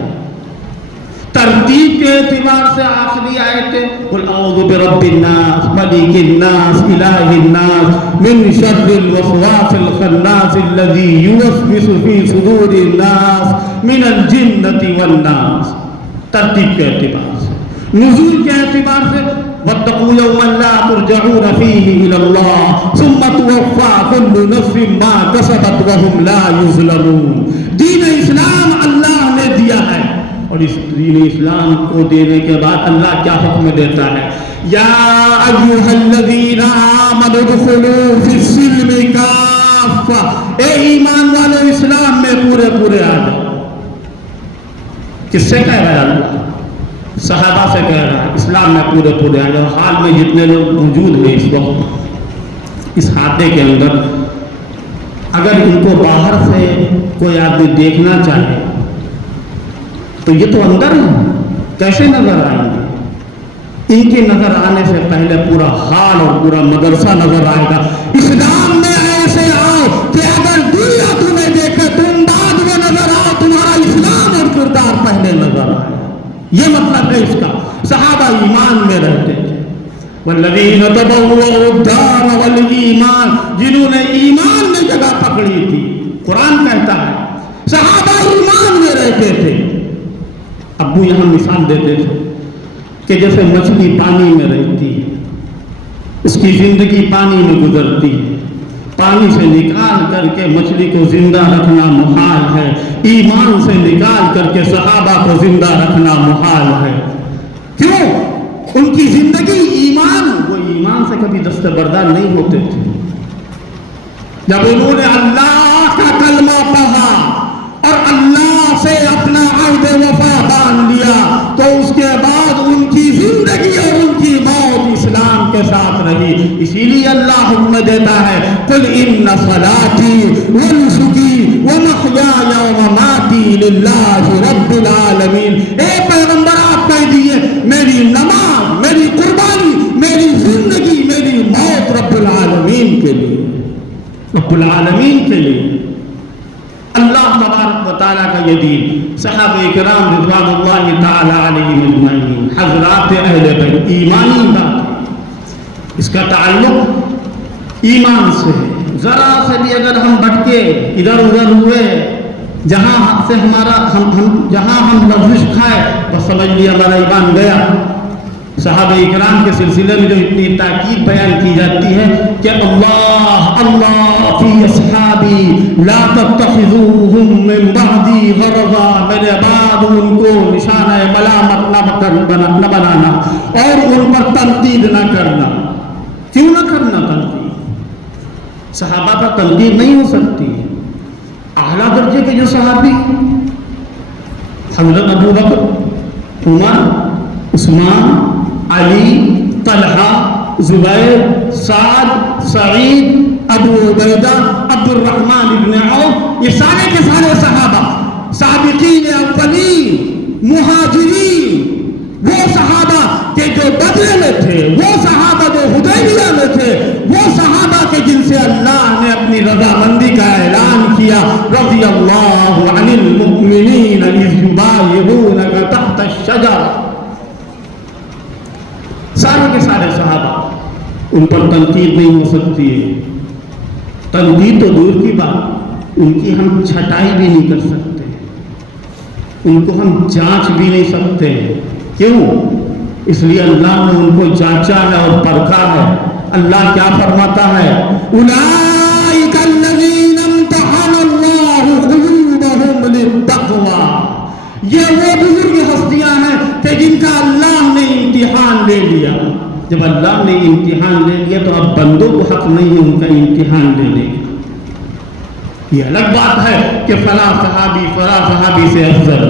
ترتیب کے اعتبار سے آخری آیت ہے. قل اعوذ برب الناس ملک الناس الہ الناس من شر الوسواس الخناس الذی یوسوس فی صدور الناس من الجنۃ والناس. ترتیب کے اعتبار سے. نزول کے اعتبار سے واتقوا یوما لا ترجعون فیہ الی اللہ ثم توفی کل نفس ما کسبت وہم لا یظلمون. دین اسلام اللہ نے دیا ہے، اور اس دین اسلام کو دینے کے بعد اللہ کیا حکم دیتا ہے؟ یا ایھا الذین آمنوا ادخلوا فی السلم کافہ، اے ایمان والو اسلام میں پورے پورے آ جاؤ. کس سے کہہ رہا ہے اللہ؟ صحابہ سے کہہ رہا ہے اسلام میں پورے پورے آ جاؤ. حال میں جتنے لوگ موجود ہیں اس وقت اس حادثے کے اندر، اگر ان کو باہر سے کوئی آدمی دیکھنا چاہے تو یہ تو اندر ہیں، کیسے نظر آئیں گے؟ ان کے نظر آنے سے پہلے پورا حال اور پورا مدرسہ نظر آئے گا. اسلام میں ایسے آؤ کہ اگر دنیا تمہیں دیکھے تم بعد میں نظر آؤ، تمہارا اسلام اور کردار پہلے نظر آئے. یہ مطلب ہے اس کا. صحابہ ایمان میں رہتے تھے. والذین تبوؤوا الدار والایمان، جنہوں نے ایمان میں جگہ پکڑی تھی. قرآن کہتا ہے صحابہ ایمان میں رہتے تھے. ابو یہاں مثال دیتے تھے کہ جیسے مچھلی پانی میں رہتی ہے، اس کی زندگی پانی میں گزرتی ہے، پانی سے نکال کر کے مچھلی کو زندہ رکھنا محال ہے. ایمان سے نکال کر کے صحابہ کو زندہ رکھنا محال ہے. کیوں؟ ان کی زندگی ایمان، وہ ایمان سے کبھی دستبردار نہیں ہوتے تھے. جب انہوں نے اللہ کا کلمہ پڑھا اور اللہ سے اپنا عہد وفا باندھ لیا تو اس کے بعد ان کی زندگی اور ان کی موت اسلام کے ساتھ رہی. اسی لیے اللہ حکم دیتا ہے قل ان صلاتی ونسکی ومحیای ومماتی للہ رب العالمین. اے پیغمبر آپ کہہ دیے میری نماز، میری قربانی، میری زندگی، میری موت رب العالمین کے لیے، رب العالمین کے لیے. اللہ تبارک و تعالیٰ کا یہ دین. صحابہ کرام رضوان اللہ تعالی علیہم اجمعین، حضرات اہل بیت، ایمانی بات ہے. اس کا تعلق ایمان سے. ذرا سے بھی اگر ہم بھٹکے، ادھر ادھر ہوئے، جہاں سے جہاں ہم لغزش کھائے، بس سمجھ لیا ہمارا ایمان گیا. صحابہ اکرام کے سلسلے میں جو اتنی تاکید بیان کی جاتی ہے کہ اللہ اللہ فی اصحابی لا تتخذوہم من بعدی غرضا، میرے بعد ان کو نشانہ ملامت نہ بنانا اور ان پر تنقید نہ کرنا. کیوں نہ کرنا تنقید؟ صحابہ پر تنقید نہیں ہو سکتی. اعلیٰ درجے کے جو صحابی حضرت ابو بکر، عمر، عثمان، علی، طلحہ، زبیر، سعد، سعید، ابو عبیدہ، عبد الرحمن ابن عوف، یہ سارے کے سارے صحابہ، سابقین اولین، مہاجرین، وہ صحابہ کہ جو بدر میں تھے، وہ صحابہ جو حدیبیہ میں تھے، وہ صحابہ کے جن سے اللہ نے اپنی رضامندی ان پر تنقید نہیں ہو سکتی ہے. تنقید تو دور کی بات، ان کی ہم چھٹائی بھی نہیں کر سکتے، ان کو ہم جانچ بھی نہیں سکتے. کیوں؟ اس لیے اللہ نے ان کو جانچا ہے اور پرکھا ہے. اللہ کیا فرماتا ہے؟ اولئک الذین امتحن اللہ قلوبہم للتقوی. یہ وہ بزرگ ہستیاں ہیں کہ جن کا اللہ نے امتحان لے لیا. جب اللہ نے امتحان لے لیا تو اب بندوں کو حق نہیں ہے ان کا امتحان لینے کا. یہ الگ بات ہے کہ فلاں صحابی سے افضل،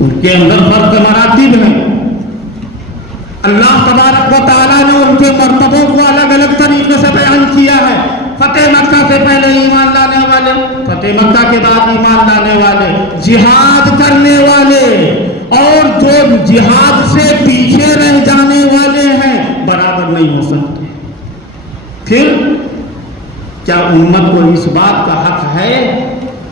ان کے اندر فرق مراتب ہیں. اللہ تبارک و تعالیٰ نے ان کے مرتبوں کو الگ الگ طریقے سے بیان کیا ہے. فتح مکہ سے پہلے ایمان لانے والے، فتح مکہ کے بعد ایمان لانے والے، جہاد کرنے والے اور جو جہاد سے پیچھے رہ جانے والے ہیں برابر نہیں ہو سکتے. پھر کیا امت کو اس بات کا حق ہے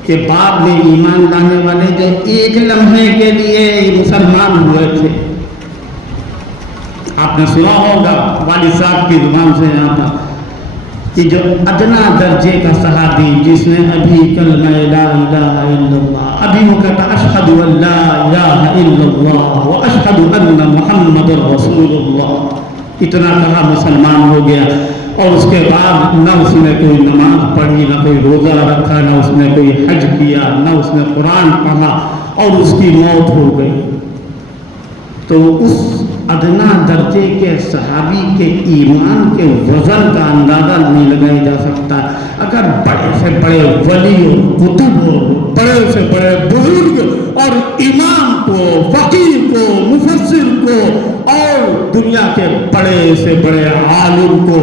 کہ بعد میں ایمان لانے والے جو ایک لمحے کے لیے مسلمان ہوئے تھے، آپ نے سنا ہوگا والد صاحب کی زبان سے یہاں پر کہ جو ادنا درجے کا صحابی جس نے ابھی کلمہ لا الہ الا اللہ، ابھی وہ کہتا اشہد ان لا الہ الا اللہ و اشہد ان محمد رسول اللہ، اتنا کہا مسلمان ہو گیا. اور اس کے بعد نہ اس نے کوئی نماز پڑھی، نہ کوئی روزہ رکھا، نہ اس نے کوئی حج کیا، نہ اس نے قرآن پڑھا، اور اس کی موت ہو گئی. تو اس ادنا درجے کے صحابی کے ایمان کے وزن کا اندازہ نہیں لگایا جا سکتا. اگر بڑے سے بڑے ولی اور قطب اور بڑے سے بڑے بزرگ اور امام کو، فقیہ کو، مفسر کو اور دنیا کے بڑے سے بڑے عالم کو،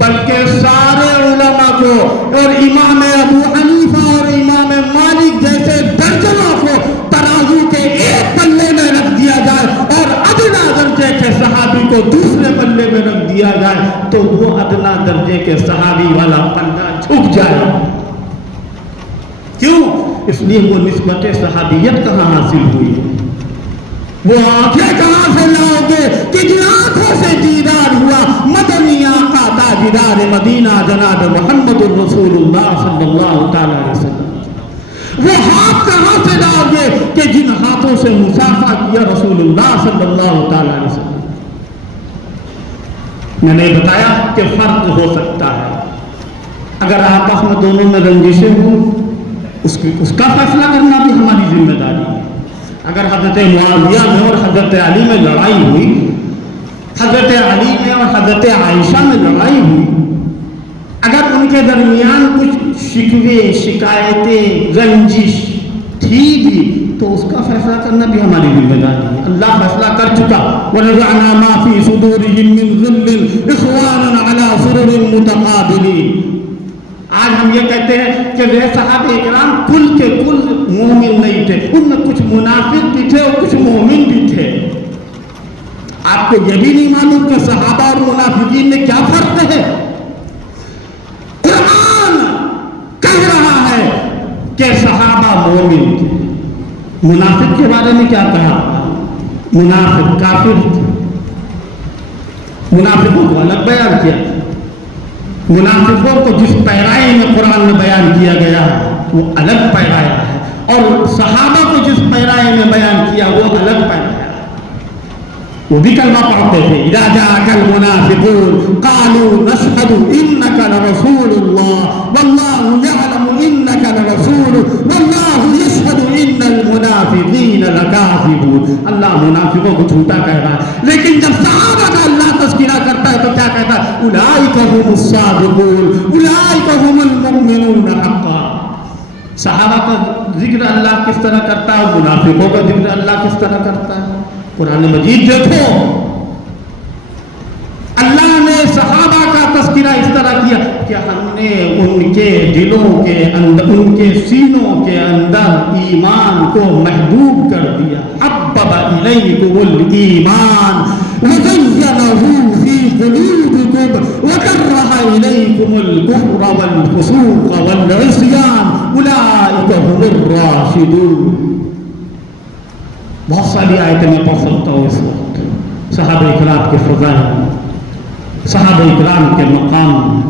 بلکہ سارے علماء کو اور امام ابو حنیفہ اور امام مالک جیسے درجنوں کو ترازو کے ایک پلے میں رکھ دیا جائے اور ادنا درجے کے صحابی کو دوسرے پلے میں رکھ دیا جائے تو وہ ادنا درجے کے صحابی والا پلہ جھک جائے. کیوں؟ اس لیے وہ نسبت صحابیت کہاں حاصل ہوئی ہے؟ وہ آنکھیں کہاں سے لاؤ گے کہ جن آنکھوں سے دیدار ہوا مدنی آقا تاجدار مدینہ جناب محمد الرسول اللہ صلی اللہ تعالی علیہ وسلم. وہ ہاتھ کہاں سے لاؤ گے کہ جن ہاتھوں سے مصافحہ کیا رسول اللہ صلی اللہ تعالی علیہ وسلم. میں نے بتایا کہ فرق ہو سکتا ہے. اگر آپس میں دونوں میں رنجشیں ہوں اس کا فیصلہ کرنا بھی ہماری ذمہ داری ہے. اگر حضرت معاویہ میں اور حضرت علی میں لڑائی ہوئی، حضرت علی میں اور حضرت عائشہ میں لڑائی ہوئی، اگر ان کے درمیان کچھ شکوے، شکایتیں، رنجش تھی بھی تو اس کا فیصلہ کرنا بھی ہماری ذمہ داری ہے. اللہ فیصلہ کر چکا وَنَزَعْنَا مَا فِي صُدُورِهِم مِّن غِلٍّ إِخْوَانًا عَلَىٰ سُرُرٍ مُّتَقَابِلِينَ. آج ہم یہ کہتے ہیں کہ وہ صحابہ اکرام کل کے کل مومن نہیں تھے، ان میں کچھ منافق بھی تھے اور کچھ مومن بھی تھے. آپ کو یہ بھی نہیں معلوم کہ صحابہ اور منافقین میں کیا فرق ہے؟ قرآن کہہ رہا ہے کہ صحابہ مومن تھے. منافق کے بارے میں کیا کہا؟ منافق کافر تھے. منافقوں کو الگ بیان کیا. منافقوں کو جس پیرائے میں قرآن میں بیان کیا گیا ہے وہ الگ پیرایہ ہے، اور صحابہ کو جس پیرائے میں بیان کیا وہ الگ پیرایہ ہے. وہ بھی کلمہ پڑھتے تھے اذا جاءك المنافقون قالوا نشهد انك لرسول الله والله يعلم انك لرسول والله يشهد ان المنافقين لكاذبون. اللہ منافقوں کو جھوٹا کہہ رہا ہے، لیکن جب صحابہ کا اللہ تذکرہ کرتا ہے تو کیا کہتا ہے؟ اولئک هم الصادقون اولئک هم المؤمنون حقا. صحابہ کا ذکر اللہ کس طرح کرتا ہے، منافقوں کا ذکر اللہ کس طرح کرتا ہے. قرآن مجید دیکھو، اللہ نے صحابہ کا تذکرہ اس طرح کیا کہ ہم نے ان کے دلوں کے اندر، ان کے سینوں کے اندر ایمان کو محبوب کر دیا. حبب الیکم الایمان وزینہ فی قلوبکم وکرہ الیکم الکفر والفسوق والعصیان اولئک هم الراشدون. بہت ساری آیتیں میں پڑھ سکتا ہوں اس وقت صحابہ اکرام کے فضائل. صحابہ اکرام کے مقام.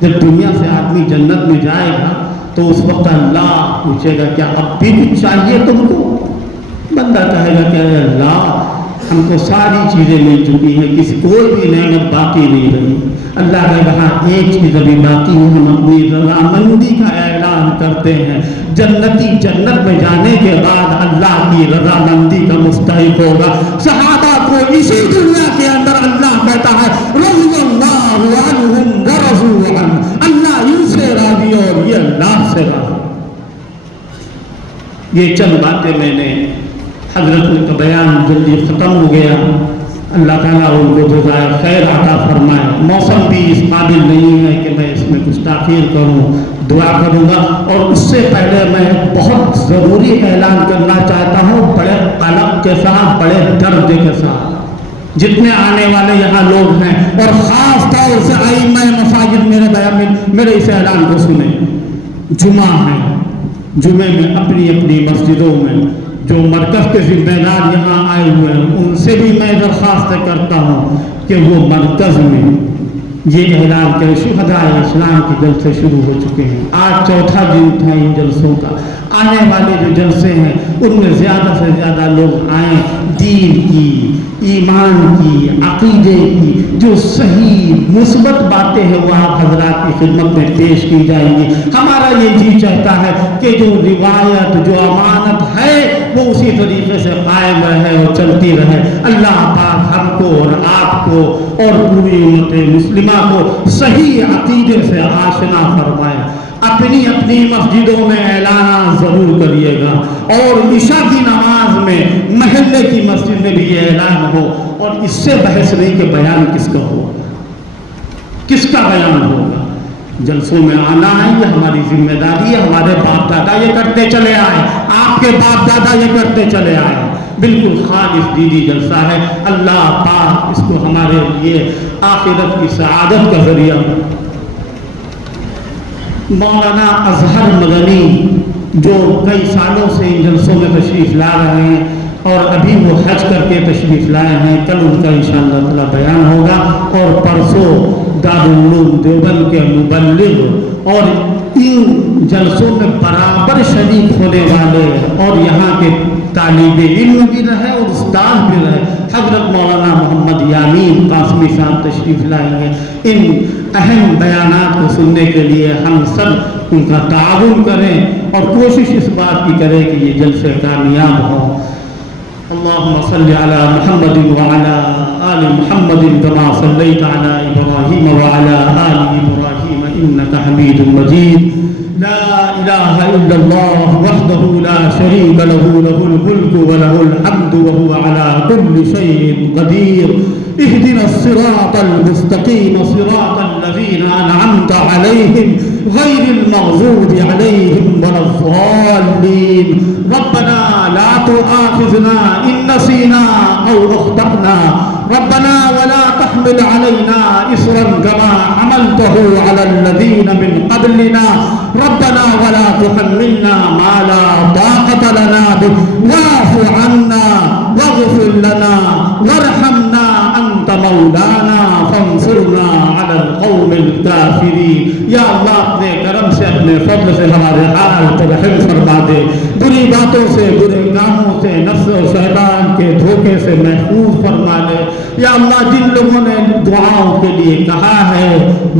جب دنیا سے آدمی جنت میں جائے گا تو اس وقت اللہ پوچھے گا کیا اب بھی کچھ چاہیے تم کو؟ بندہ کہے گا کہ اے اللہ ہم کو ساری چیزیں مل چکی ہیں, کسی کوئی بھی نعمت باقی نہیں رہی. اللہ نے کہا ایک چیز ابھی باقی ہے, ہم اپنی رضامندی کا اعلان کرتے ہیں. جنتی جنت میں جانے کے بعد اللہ کی رضامندی کا مستحق ہوگا. صحابہ کو اسی دنیا کے اندر اللہ کہتا ہے رضی اللہ عنہم ورضوا عنہ, اللہ ان سے راضی اور یہ اللہ سے راضی. یہ چند باتیں میں نے, حضرت کا بیان جلدی ختم ہو گیا. اللہ تعالیٰ ان کو جزائے خیر عطا فرمائے. موسم بھی اس قابل نہیں ہے کہ میں اس میں کچھ تاخیر کروں, دعا کروں گا. اور اس سے پہلے میں بہت ضروری اعلان کرنا چاہتا ہوں, بڑے قلق کے ساتھ, بڑے درد کے ساتھ, جتنے آنے والے یہاں لوگ ہیں اور خاص طور سے ائمہ مساجد میرے بیان میں میرے اس اعلان کو سنیں. جمعہ ہے, جمعے میں اپنی اپنی مسجدوں میں جو مرکز کے ذمہ دار یہاں آئے ہوئے ہیں ان سے بھی میں درخواست کرتا ہوں کہ وہ مرکز میں یہ اعلان کرے شہداء اسلام کے جلسے شروع ہو چکے ہیں. آج چوتھا دن تھا ان جلسوں کا. آنے والے جو جلسے ہیں ان میں زیادہ سے زیادہ لوگ آئیں, دین کی, ایمان کی, عقیدے کی جو صحیح مثبت باتیں ہیں وہ آپ حضرات کی خدمت میں پیش کی جائیں گی. ہمارا یہ جی چاہتا ہے کہ جو روایت, جو امانت ہے وہ اسی طریقے سے قائم رہے اور چلتی رہے. اللہ پاک ہم کو اور آپ کو اور پوری امت مسلمہ کو صحیح عقیدے سے آشنا فرمائے. اپنی اپنی مسجدوں میں اعلان ضرور کریے گا, اور عشاء کی نماز میں محلے کی مسجد میں بھی یہ اعلان ہو. اور اس سے بحث نہیں کہ بیان کس کا ہوگا, کس کا بیان ہوگا. جلسوں میں آنا ہے یہ ہماری ذمہ داری ہے. ہمارے باپ دادا یہ کرتے چلے آئے, آپ کے باپ دادا یہ کرتے چلے آئے. بالکل خالص دینی جلسہ ہے. اللہ پاک اس کو ہمارے لیے آخرت کی سعادت کا ذریعہ. مولانا اظہر مدنی جو کئی سالوں سے ان جلسوں میں تشریف لا رہے ہیں اور ابھی وہ حج کر کے تشریف لائے ہیں, کل ان کا انشاءاللہ تعالی بیان ہوگا. اور پرسوں دارالعلوم دیوبند کے مبلغ اور ان جلسوں میں برابر شریک ہونے والے اور یہاں کے طالب علم بھی رہے اور استاد بھی رہے حضرت مولانا محمد یامین قاسمی صاحب تشریف لائیں گے. ان اہم بیانات کو سننے کے لیے ہم سب ان کا تعاون کریں اور کوشش اس بات کی کریں کہ یہ جلسے کامیاب ہوں. اللهم صل على محمد وعلى آل محمد كما صليت على إبراهيم وعلى آل إبراهيم إنك حميد مجيد. لا إله إلا الله وحده لا شريك له, له الملك وله الحمد وهو على كل شيء قدير. اهدنا الصراط المستقيم صراط الذين أنعمت عليهم غير المغضوب عليهم ولا الضالين. ربنا لا تؤاخذنا إن نسينا أو أخطأنا. ربنا ولا تحمل علينا إصرا كما حملته على الذين من قبلنا. ربنا ولا تحملنا ما لا طاقة لنا به. واعف عنا واغفر لنا وارحمنا أنت مولانا فانصرنا على القوم الكافرين. یا اللہ اپنے کرم سے اپنے فضل سے ہمارے حال پر رحم فرما دے. بری باتوں سے, برے کاموں سے, نفس و شیطان کے دھوکے سے محفوظ فرما دے. یا اللہ جن لوگوں نے دعاؤں کے لیے کہا ہے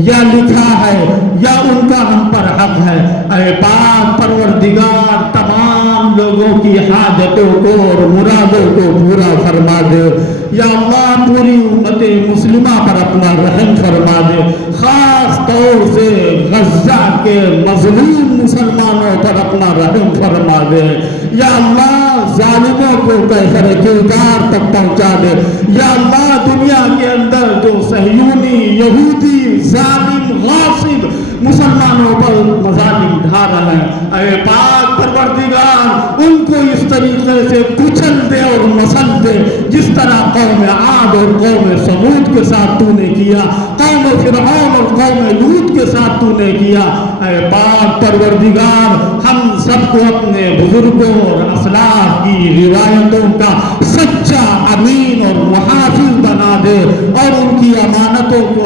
یا لکھا ہے یا ان کا ہم پر حق ہے, اے پاک پروردگار تمام لوگوں کی حاجتوں کو اور مرادوں کو پورا فرما دے. یا اللہ پوری امت مسلمہ پر اپنا رحم فرما دے. خاص طور سے غزہ کے مظلوم مسلمانوں پر اپنا رحم فرما دے. یا اللہ ظالموں کو کیفر کردار تک پہنچا دے. یا اللہ دنیا کے اندر جو صہیونی یہودی ظالم غاصب مسلمانوں پر مظالم ڈھا رہے ہیں, اے پاک پروردگار ان کو اس طریقے سے کچل دے اور مسل دے جس طرح قوم عاد اور قوم ثمود کے ساتھ تو نے کیا, قوم فرعون اور قوم لوط کے ساتھ تو نے کیا. اے پاک پروردگار ہم سب کو اپنے بزرگوں اور اسلاف کی روایتوں کا سچا امین اور محافظ بنا دے اور ان کی امانتوں کو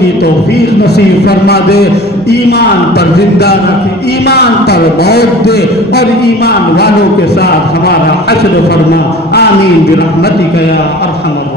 کی توفیق نصیب فرما دے، ایمان پر زندہ رکھ، ایمان پر موت دے اور ایمان والوں کے ساتھ ہمارا حشر فرما، آمین برحمتک یا ارحم الراحمین۔